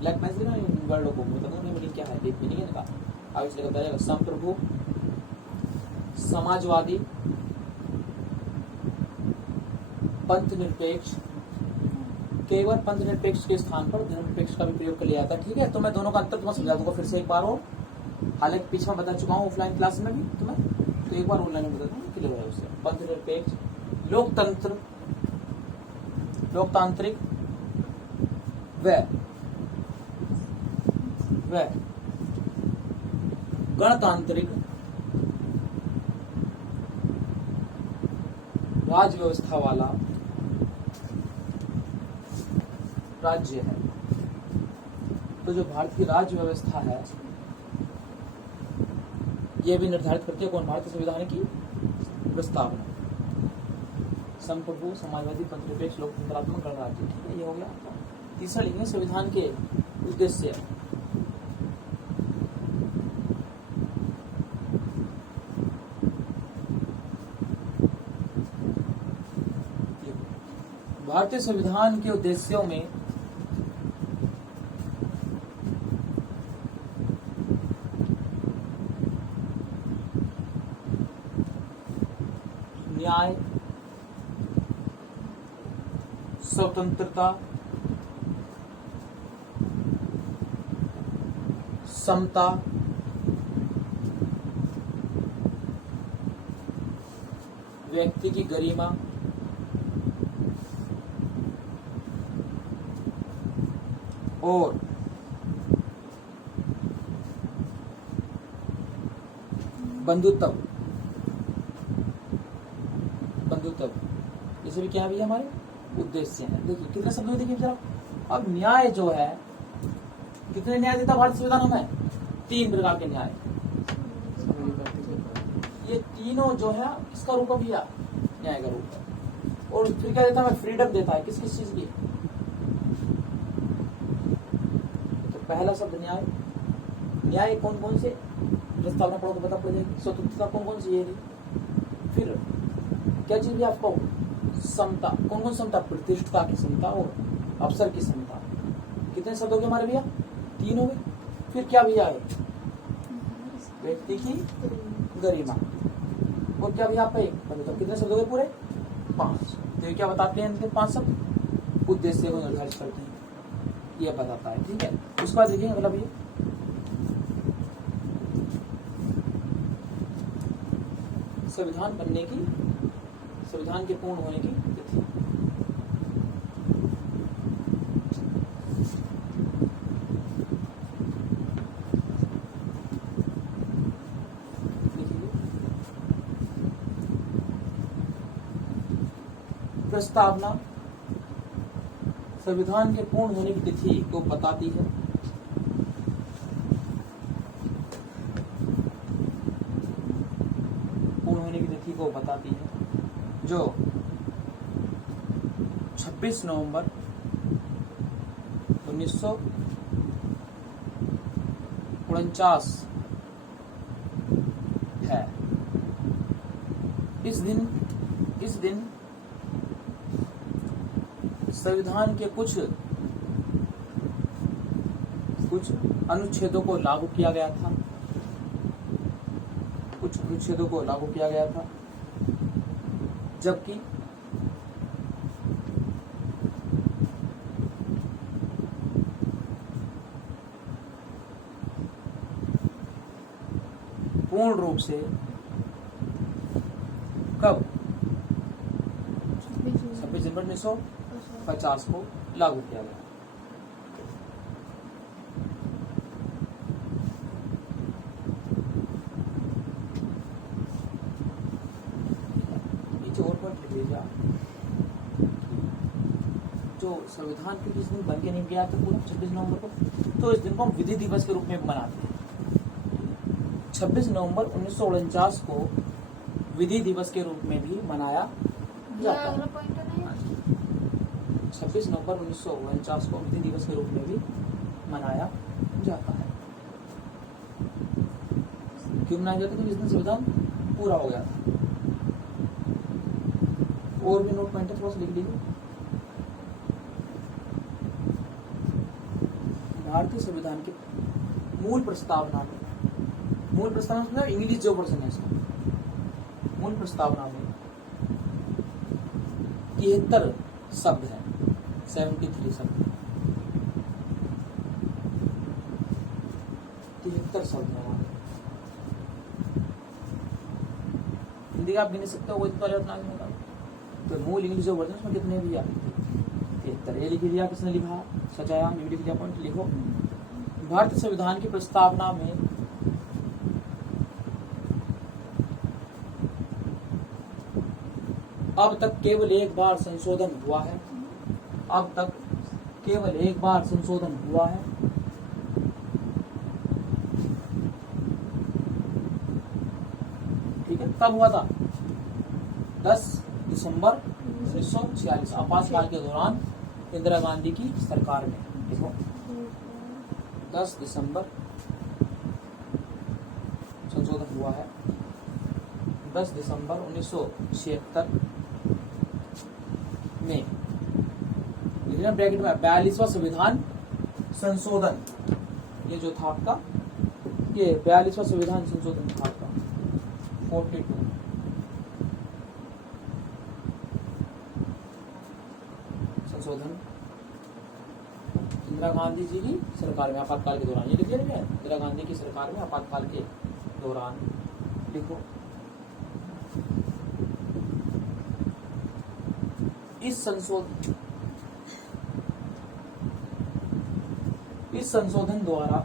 ब्लैक मैच देना वर्डों को बताऊंगा मीनिंग क्या है, देख मीनिंग है ना, आगे से बताइएगा। संप्रभु, समाजवादी, पंथ निरपेक्ष, केवल पंथ निरपेक्ष के स्थान पर धर्मनिरपेक्ष का भी प्रयोग कर लिया जाता है, ठीक है। तो मैं दोनों का अंतर तुम्हें समझा दूंगा फिर से एक बार और, हालांकि पीछे में बता चुका हूँ ऑफलाइन क्लास में भी तुम्हें, तो एक बार ऑनलाइन में बता दूंगा, क्लियर है उससे। पंथ निरपेक्ष, लोकतंत्र, लोकतांत्रिक व गणतांत्रिक राज्य व्यवस्था वाला राज्य है। तो जो भारत की राज्य व्यवस्था है यह भी निर्धारित करती है कौन? भारतीय संविधान की प्रस्तावना। संप्रभु, समाजवादी, पंथनिरपेक्ष, लोकतंत्रात्मक, गणराज्य, ठीक है, ये हो गया। तीसरा लिखेंगे संविधान के उद्देश्य। भारतीय संविधान के उद्देश्यों में न्याय, स्वतंत्रता, समता, व्यक्ति की गरिमा, और बंधुत्व, ये सभी क्या भी हमारे उद्देश्य हैं। देखिए कितने शब्द में, देखिए जरा। अब न्याय जो है, कितने न्याय देता भारतीय संविधान हमें? 3 प्रकार के न्याय। ये तीनों जो है किसका रूप भैया? न्याय का रूप है। और फिर क्या देता है? फ्रीडम देता है। किस किस चीज की? तो पहला शब्द न्याय। न्याय कौन कौन से? प्रस्तावना पढ़ो तो पता पड़ जाएगी। स्वतंत्रता कौन कौन सी है? फिर क्या चीज भी आपको? समता, कौन कौन समता? प्रतिष्ठता की समता और अवसर की समता। कितने शब्द हो गए हमारे भैया? 3 हो गए। फिर क्या भैया है? व्यक्ति की गरिमा। और क्या भैया आपका 1? तो कितने शब्द हो गए पूरे? 5। तो ये क्या बताते हैं इनके 5 शब्द? उद्देश्य को निर्धारित करते हैं, ये बताता है। ठीक है, उसके बाद देखिए अगला भैया, संविधान बनने की, संविधान के पूर्ण होने की तिथि। प्रस्तावना संविधान के पूर्ण होने की तिथि को बताती है। पूर्ण होने की तिथि को बताती है, जो 26 नवंबर 1949 है। इस दिन संविधान के कुछ अनुच्छेदों को लागू किया गया था। कुछ अनुच्छेदों को लागू किया गया था, जबकि पूर्ण रूप से कब? 26 जनवरी 1950 को लागू किया गया। नीचे और पॉइंट लिख लीजिए आप। जो संविधान के जिस दिन बन के नहीं गया था पूरा 26 नवंबर को, तो इस दिन को हम विधि दिवस के रूप में मनाते हैं। 26 नवंबर 1949 को विधि दिवस के रूप में भी मनाया जाता है। 26 नवंबर 1949 को विधि दिवस के रूप में भी मनाया जाता है। क्यों मनाया जाता है? क्योंकि इस दिन संविधान पूरा हो गया था। और भी नोट पॉइंट थोड़ा सा लिख लीजिए। भारतीय संविधान के मूल प्रस्तावना में, मूल प्रस्तावना मतलब इंग्लिश जो वर्जन है इसका, मूल प्रस्तावना में 73 शब्द है, 73 शब्द, 73 शब्द है। हिंदी आप गिन सकते हो, वो इतना लेना होगा। तो मूल इंग्लिश जो वर्जन उसमें कितने भी आते? 73। ये लिख लिया, किसने लिखा? सचाया, लिख लिया पॉइंट लिखो। भारतीय संविधान की प्रस्तावना में अब तक केवल एक बार संशोधन हुआ है। अब तक केवल एक बार संशोधन हुआ है। ठीक है, कब हुआ था? 10 दिसंबर 1946 आपातकाल के दौरान इंदिरा गांधी की सरकार में। देखो 10 दिसंबर संशोधन हुआ है, 10 दिसंबर 1976 में। ब्रैकेट में 42वां संविधान संशोधन, ये जो था आपका, ये 42वां संविधान संशोधन था आपका 42। संशोधन इंदिरा गांधी जी की सरकार में आपातकाल के दौरान, ये लिख दिया। इंदिरा गांधी की सरकार में आपातकाल के दौरान लिखो। इस संशोधन द्वारा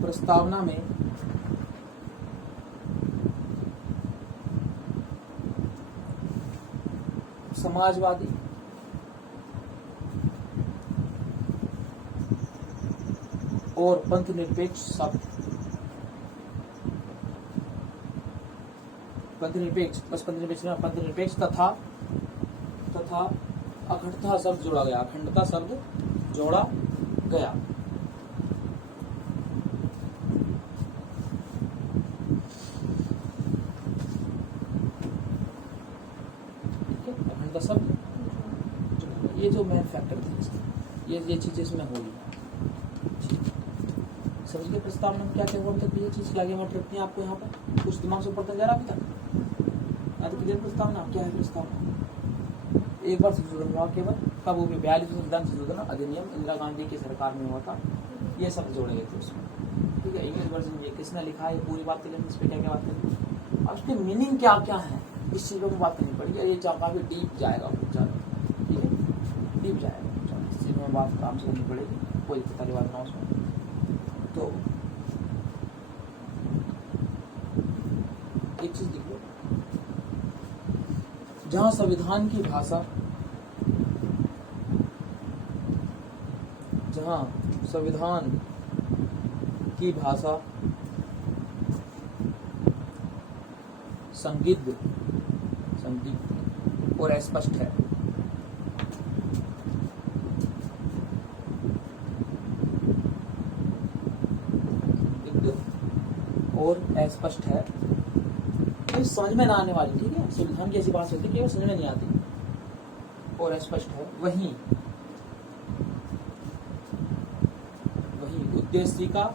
प्रस्तावना में समाजवादी, और पंथ निरपेक्ष शब्द, पंथ निरपेक्ष तथा अखंडता शब्द जोड़ा गया। अखंडता शब्द जोड़ा गया। शब्द जुड़ेगा। ये जो मेन फैक्टर थे इसके, ये चीज़ें इसमें होगी। समझ गए प्रस्तावना में क्या क्या हुआ तक, ये चीज़ आगे मत रखनी है आपको यहाँ पर, कुछ दिमाग से पढ़ते जा रहा अभी तक। आगे क्लियर प्रस्तावना क्या है प्रस्तावना, एक बार संशोधन हुआ केवल, कब वो भी 42 संविधान संशोधन अधिनियम इंदिरा गांधी की सरकार में हुआ था, ये सब जोड़े गए थे उसमें। ठीक है, इंग्लिश वर्जन ये किसने लिखा है, ये पूरी बात करेंगे, इस पर क्या क्या बात करेंगे, अब उसके मीनिंग क्या क्या है इस चीज़ पर बात करनी पड़ेगी। ये काफ़ी डीप जाएगा बहुत ज़्यादा, ठीक है, डीप जाएगा इस चीज़ में, बात काम से करनी पड़ेगी, कोई दिक्कत वाली बात ना उसमें। तो एक चीज़ लिख लो, जहाँ संविधान की भाषा, जहाँ संविधान की भाषा संदिग्ध और अस्पष्ट है, और अस्पष्ट है, तो समझ में ना आने वाली, ठीक है, संविधान की ऐसी बात होती है कि वो समझ में नहीं आती, और अस्पष्ट है, वहीं उद्देश्य का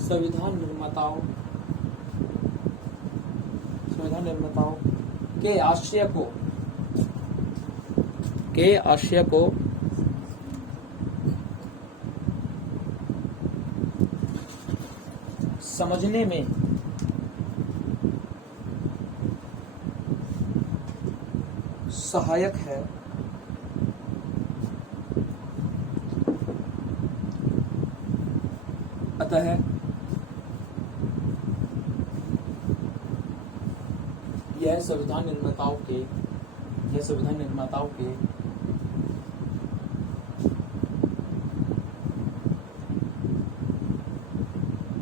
संविधान निर्माताओं के आशय को समझने में सहायक है, अतः यह संविधान निर्माताओं के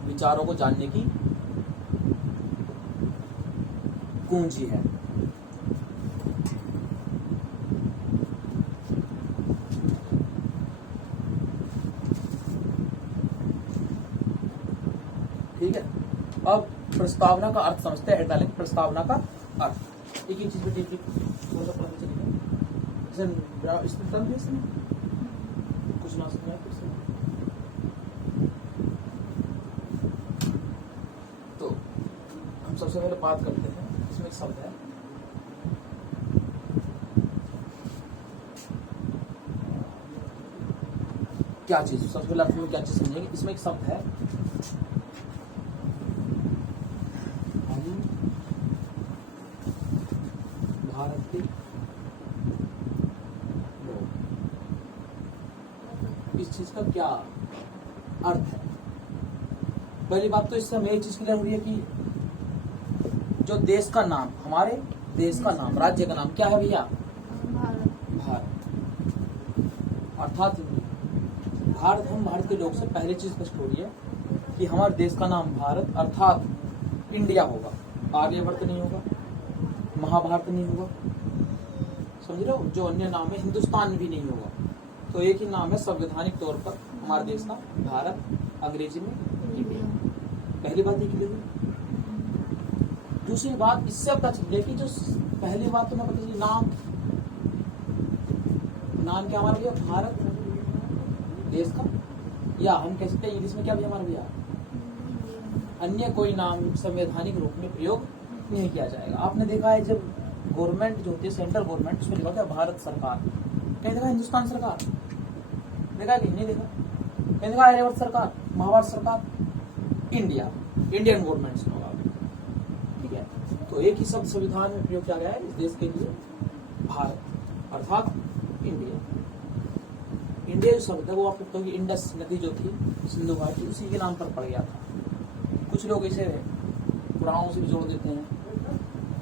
विचारों को जानने की कुंजी है। ठीक है, अब प्रस्तावना का अर्थ समझते हैं, डालें प्रस्तावना का अर्थ। एक चीज पे डीपली थोड़ा सा पता चलेगा, इसमें कुछ ना समझा तो हम सबसे पहले बात करते हैं, इसमें एक शब्द है क्या चीज, सबसे पहले अर्थ में क्या चीज समझेंगे, इसमें एक शब्द है भारत के लोग, इस चीज का क्या अर्थ है। पहली बात तो इससे हमें एक चीज क्लियर हो रही है कि जो देश का नाम, हमारे देश का नाम, राज्य का नाम क्या है भैया, भारत, अर्थात भारत, हम भारत के लोग से पहले चीज स्पष्ट हो रही है कि हमारे देश का नाम भारत अर्थात इंडिया होगा, आर्यवर्त नहीं होगा, महाभारत नहीं होगा, समझ रहे हो, जो अन्य नाम है हिंदुस्तान भी नहीं होगा, तो एक ही नाम है संवैधानिक तौर पर हमारे देश का भारत, अंग्रेजी में इंडिया। पहली बात ये क्लियर हुई। दूसरी बात इससे पता चल गया कि जो पहली बात तो मैं पता चली, नाम क्या हमारा भैया, भारत देश का, या हम कह सकते हैं इंग्लिश में क्या भैया हमारा भैया, अन्य कोई नाम संवैधानिक रूप में प्रयोग नहीं किया जाएगा। आपने देखा है जब गवर्नमेंट जो होती है, सेंट्रल गवर्नमेंट, उसमें लिखा था भारत सरकार, कहीं देखा हिंदुस्तान सरकार, देखा कि नहीं देखा, कहीं देखा आर्यवर्त सरकार, महाभारत सरकार, इंडिया, इंडियन गवर्नमेंट होगा, ठीक है। तो एक ही शब्द संविधान में प्रयोग किया गया है इस देश के लिए, भारत अर्थात इंडिया। इंडिया जो शब्द है वो आपको पता है कि इंडस नदी जो थी सिंधु घाटी, उसी के नाम पर पड़ गया था। कुछ लोग इसे पुराणों से भी जोड़ देते हैं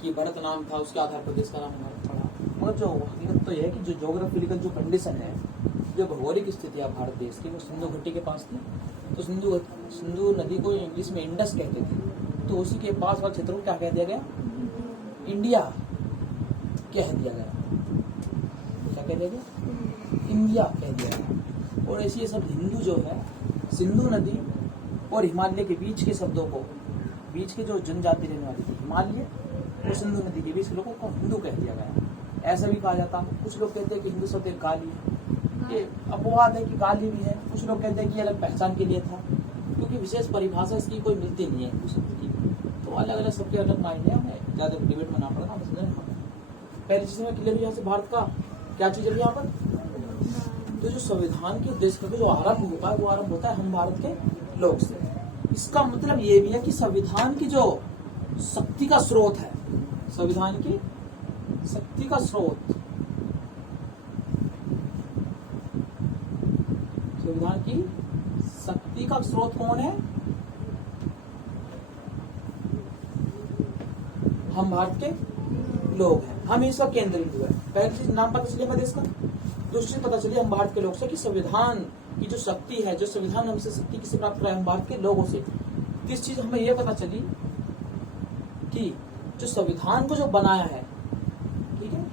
कि भरत नाम था, उसके आधार पर देश का नाम भारत पड़ा, मगर जो हकीकत तो यह है कि जो ज्योग्राफिकल जो कंडीशन है, जो भौगोलिक स्थिति है भारत देश की, वो सिंधु घाटी के पास थी, तो सिंधु नदी को इंग्लिश में इंडस कहते थे, तो उसी के पास वाले क्षेत्र को क्या कह दिया गया, इंडिया कह दिया गया, क्या कह दिया गया, इंडिया कह दिया गया। और ऐसे ये सब हिंदू जो है, सिंधु नदी और हिमालय के बीच के शब्दों को, बीच के जो जनजाति रहने वाली थी, हिमालय और सिंधु नदी के बीच लोगों को हिंदू कह दिया गया। ऐसा भी कहा जाता, कुछ लोग कहते हैं कि हिंदू शब्द एक गाली है, ये अपवाद है कि गाली भी है। कुछ लोग कहते हैं कि अलग पहचान के लिए था, क्योंकि विशेष परिभाषा इसकी कोई मिलती नहीं है हिंदू शब्द की, तो अलग अलग सबके अलग मायने हैं, हमें ज्यादा डिबेट में ना पड़ेगा। पहली चीज में क्लियर यहाँ से भारत का क्या चीज है यहाँ पर, तो जो संविधान के उद्देश्य का जो आरंभ होता है वो आरंभ होता है हम भारत के लोग से। इसका मतलब ये भी है कि संविधान की जो शक्ति का स्रोत है, संविधान की शक्ति का स्रोत, संविधान की शक्ति का स्रोत कौन है, हम भारत के लोग हैं, हम इसका केंद्र बिंदु है। पहली चीज नाम पता चलिए हमारे देश का, दूसरी पता चलिए हम भारत के लोग से कि संविधान की जो शक्ति है, जो संविधान हमसे शक्ति किसे प्राप्त करा है, हम भारत के लोगों से। तीसरी चीज हमें यह पता चली कि जो संविधान को जो बनाया है, ठीक है,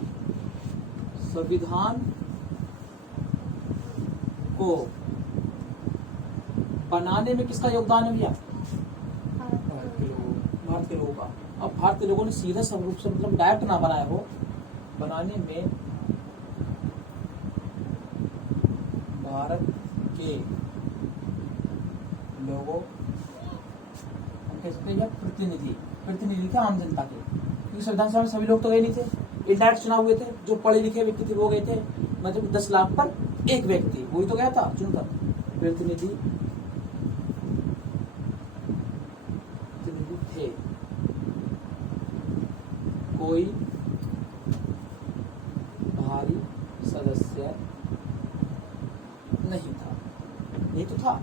संविधान को बनाने में किसका योगदान है भैया, भारत के लोगों का। अब भारत के लोगों ने सीधा सब रूप से मतलब डायरेक्ट ना बनाया हो, बनाने में भारत के लोगों, हम कह सकते हैं प्रतिनिधि, प्रतिनिधि थे आम जनता के, क्योंकि संविधान सभा में सभी लोग तो गए नहीं थे, इंडायरेक्ट चुनाव हुए थे, जो पढ़े लिखे व्यक्ति थे वो गए थे, मतलब 10 लाख पर एक व्यक्ति वही तो गया था चुनकर। प्रतिनिधि थे, कोई भारी सदस्य नहीं था, नहीं तो था।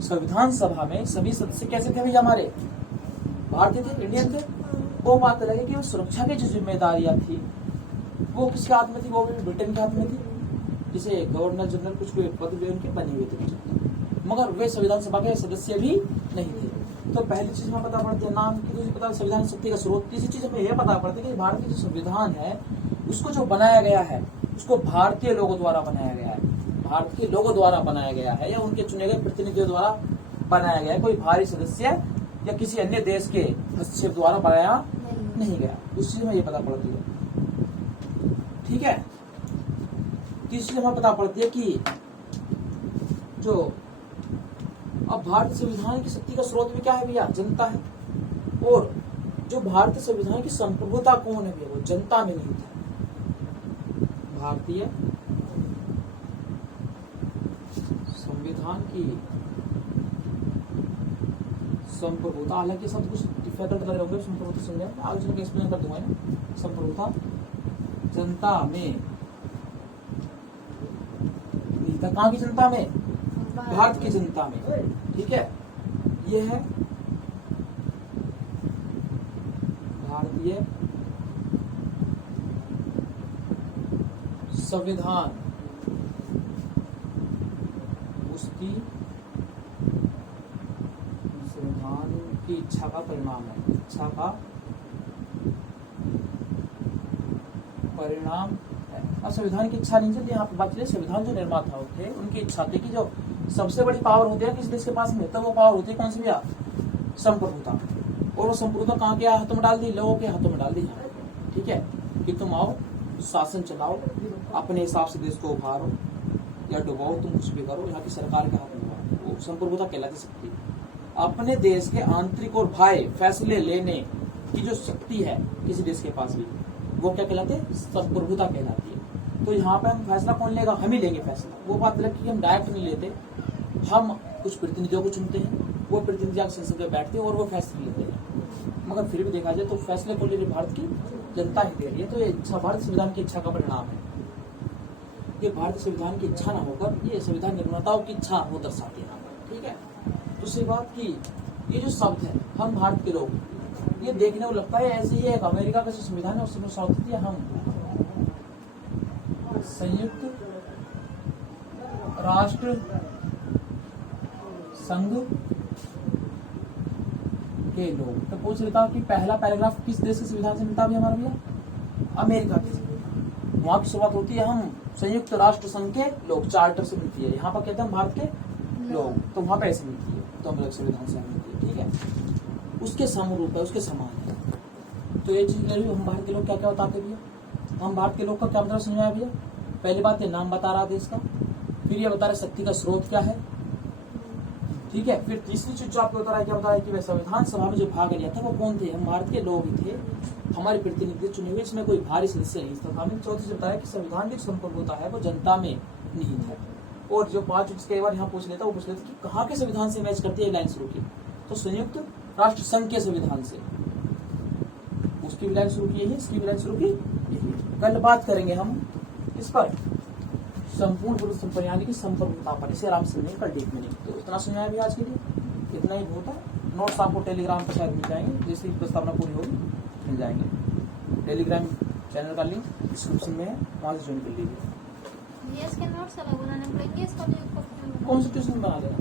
संविधान सभा में सभी सदस्य कैसे थे भैया, हमारे भारतीय थे, इंडियन थे। वो बात अलग है कि वो सुरक्षा की जो जिम्मेदारियां थी वो किसके हाथ में थी, वो भी ब्रिटेन के हाथ में थी, जिसे गवर्नर जनरल कुछ पद भी उनके बने हुए थे, मगर वे संविधान सभा के सदस्य भी नहीं थे। तो पहली चीज हमें पता पड़ती है नाम की, दूसरी पता संविधान शक्ति का स्रोत, तीसरी चीज हमें यह पता पड़ती है कि भारत की जो संविधान है उसको जो बनाया गया है उसको भारतीय लोगों द्वारा बनाया गया है, भारत के लोगों द्वारा बनाया गया है, या उनके चुने गए प्रतिनिधियों द्वारा बनाया गया है। कोई भारी सदस्य या किसी अन्य देश के हस्तक्षेप द्वारा बनाया नहीं गया, उस चीज में ये पता पड़ती है, ठीक है। तीसरी हमें पता पड़ती है कि जो अब भारतीय संविधान की शक्ति का स्रोत भी क्या है भैया, जनता है, और जो भारतीय संविधान की संप्रभुता कौन है भैया, वो जनता में नहीं था। भारतीय संविधान की संप्रभुता, हालांकि सब कुछ डिफिकल्ट लग रहे होंगे, संप्रभुता समझे आगे चल के एक्सप्लेन कर दूंगा ना। संप्रभुता जनता में नहीं था, कहाँ की जनता में, भारत की जनता में, ठीक है। यह है भारतीय संविधान, उसकी संविधान की इच्छा का परिणाम है, इच्छा का परिणाम है। अब संविधान की इच्छा नहीं चलती, यहाँ पर बात चलिए संविधान जो निर्माता होते हैं उनकी इच्छा थी कि जो सबसे बड़ी पावर होती है किस देश के पास में, तो वो पावर होती है कौन सी भैया, संप्रभुता। और वो संप्रभुता कहाँ के हाथों में डाल दी, लोगों के हाथों में डाल दी, ठीक है, कि तुम आओ शासन चलाओ, अपने हिसाब से देश को उभारो या डुबाओ, तुम कुछ भी करो, यहाँ की सरकार के हाथ में, वो संप्रभुता कहलाती सकती है। अपने देश के आंतरिक और बाह्य फैसले लेने की जो शक्ति है किसी देश के पास भी, वो क्या कहलाते हैं, संप्रभुता कहलाती है। तो यहाँ पे हम फैसला कौन लेगा, हम ही लेंगे फैसला। वो बात अलग कि हम डायरेक्ट नहीं लेते, हम कुछ प्रतिनिधियों को चुनते हैं, वो प्रतिनिधि आकर संसद में बैठते हैं और वो फैसले लेते हैं, मगर फिर भी देखा जाए तो फैसले को ले रही भारत की जनता ही दे रही है। तो ये इच्छा भारतीय संविधान की इच्छा का परिणाम है। ये भारतीय संविधान की इच्छा ना होकर ये संविधान निर्माताओं की इच्छा वो दर्शाती है, ठीक है। दूसरी बात की ये जो शब्द है हम भारत के लोग, ये देखने को लगता है ऐसे ही एक अमेरिका का जो संविधान है उसमें शब्द दिया हम संयुक्त राष्ट्र संघ के लोग। तो पूछ लेता कि पहला पैराग्राफ किस देश के संविधान से मिलता है हमारा भैया, अमेरिका के। वहां की शुरुआत होती है हम संयुक्त राष्ट्र संघ के लोग, चार्टर से मिलती है। यहाँ पर कहते हैं हम भारत के लोग, तो वहां पे ऐसे मिलती है, तो हम लोग संविधान से मिलती है, ठीक है। उसके समरूप है, उसके समान है, तो ये चीज क्लियर हुई। हम भारत के लोग क्या क्या बताते भैया, हम भारत के लोग का क्या मतलब समझ आया भैया। पहली बात ये नाम बता रहा देश का, फिर ये बता रहा शक्ति का स्रोत क्या है, ठीक है। फिर तीसरी चीज जो आपको बता रहा है, क्या बता रहा है कि वह संविधान सभा में जो भाग लिया था वो कौन थे, हम भारत के लोग ही थे, हमारे प्रतिनिधि चुने हुए, इसमें कोई भारी सदस्य नहीं था। हमने चौथी से बताया कि संविधान जो संपर्क होता है वो जनता में निहित है। और जो पांच कई बार यहाँ पूछ लेता, वो पूछ लेता कि कहाँ के संविधान से मैच करती है लाइन शुरू की, तो संयुक्त राष्ट्र संघ के संविधान से, उसकी भी लाइन शुरू की यही, इसकी भी लाइन शुरू की यही। कल बात करेंगे हम इस पर संपूर्ण पुरुष संपर्क यानी कि संपर्कता पर, इसे आराम से समझेंगे कल डीप में नहीं। तो इतना समझाया भी आज के लिए, इतना ही बहुत है। नोट्स आपको टेलीग्राम पर शायद मिल जाएंगे, जैसे ही प्रस्तावना पूरी होगी मिल जाएंगे। टेलीग्राम चैनल का लिंक डिस्क्रिप्शन में है, वहाँ से ज्वाइन कर लीजिए। ये इसके नोट्स अलग बनाने पड़ेंगे, इसका भी कौन सा ट्यूशन बना लेना।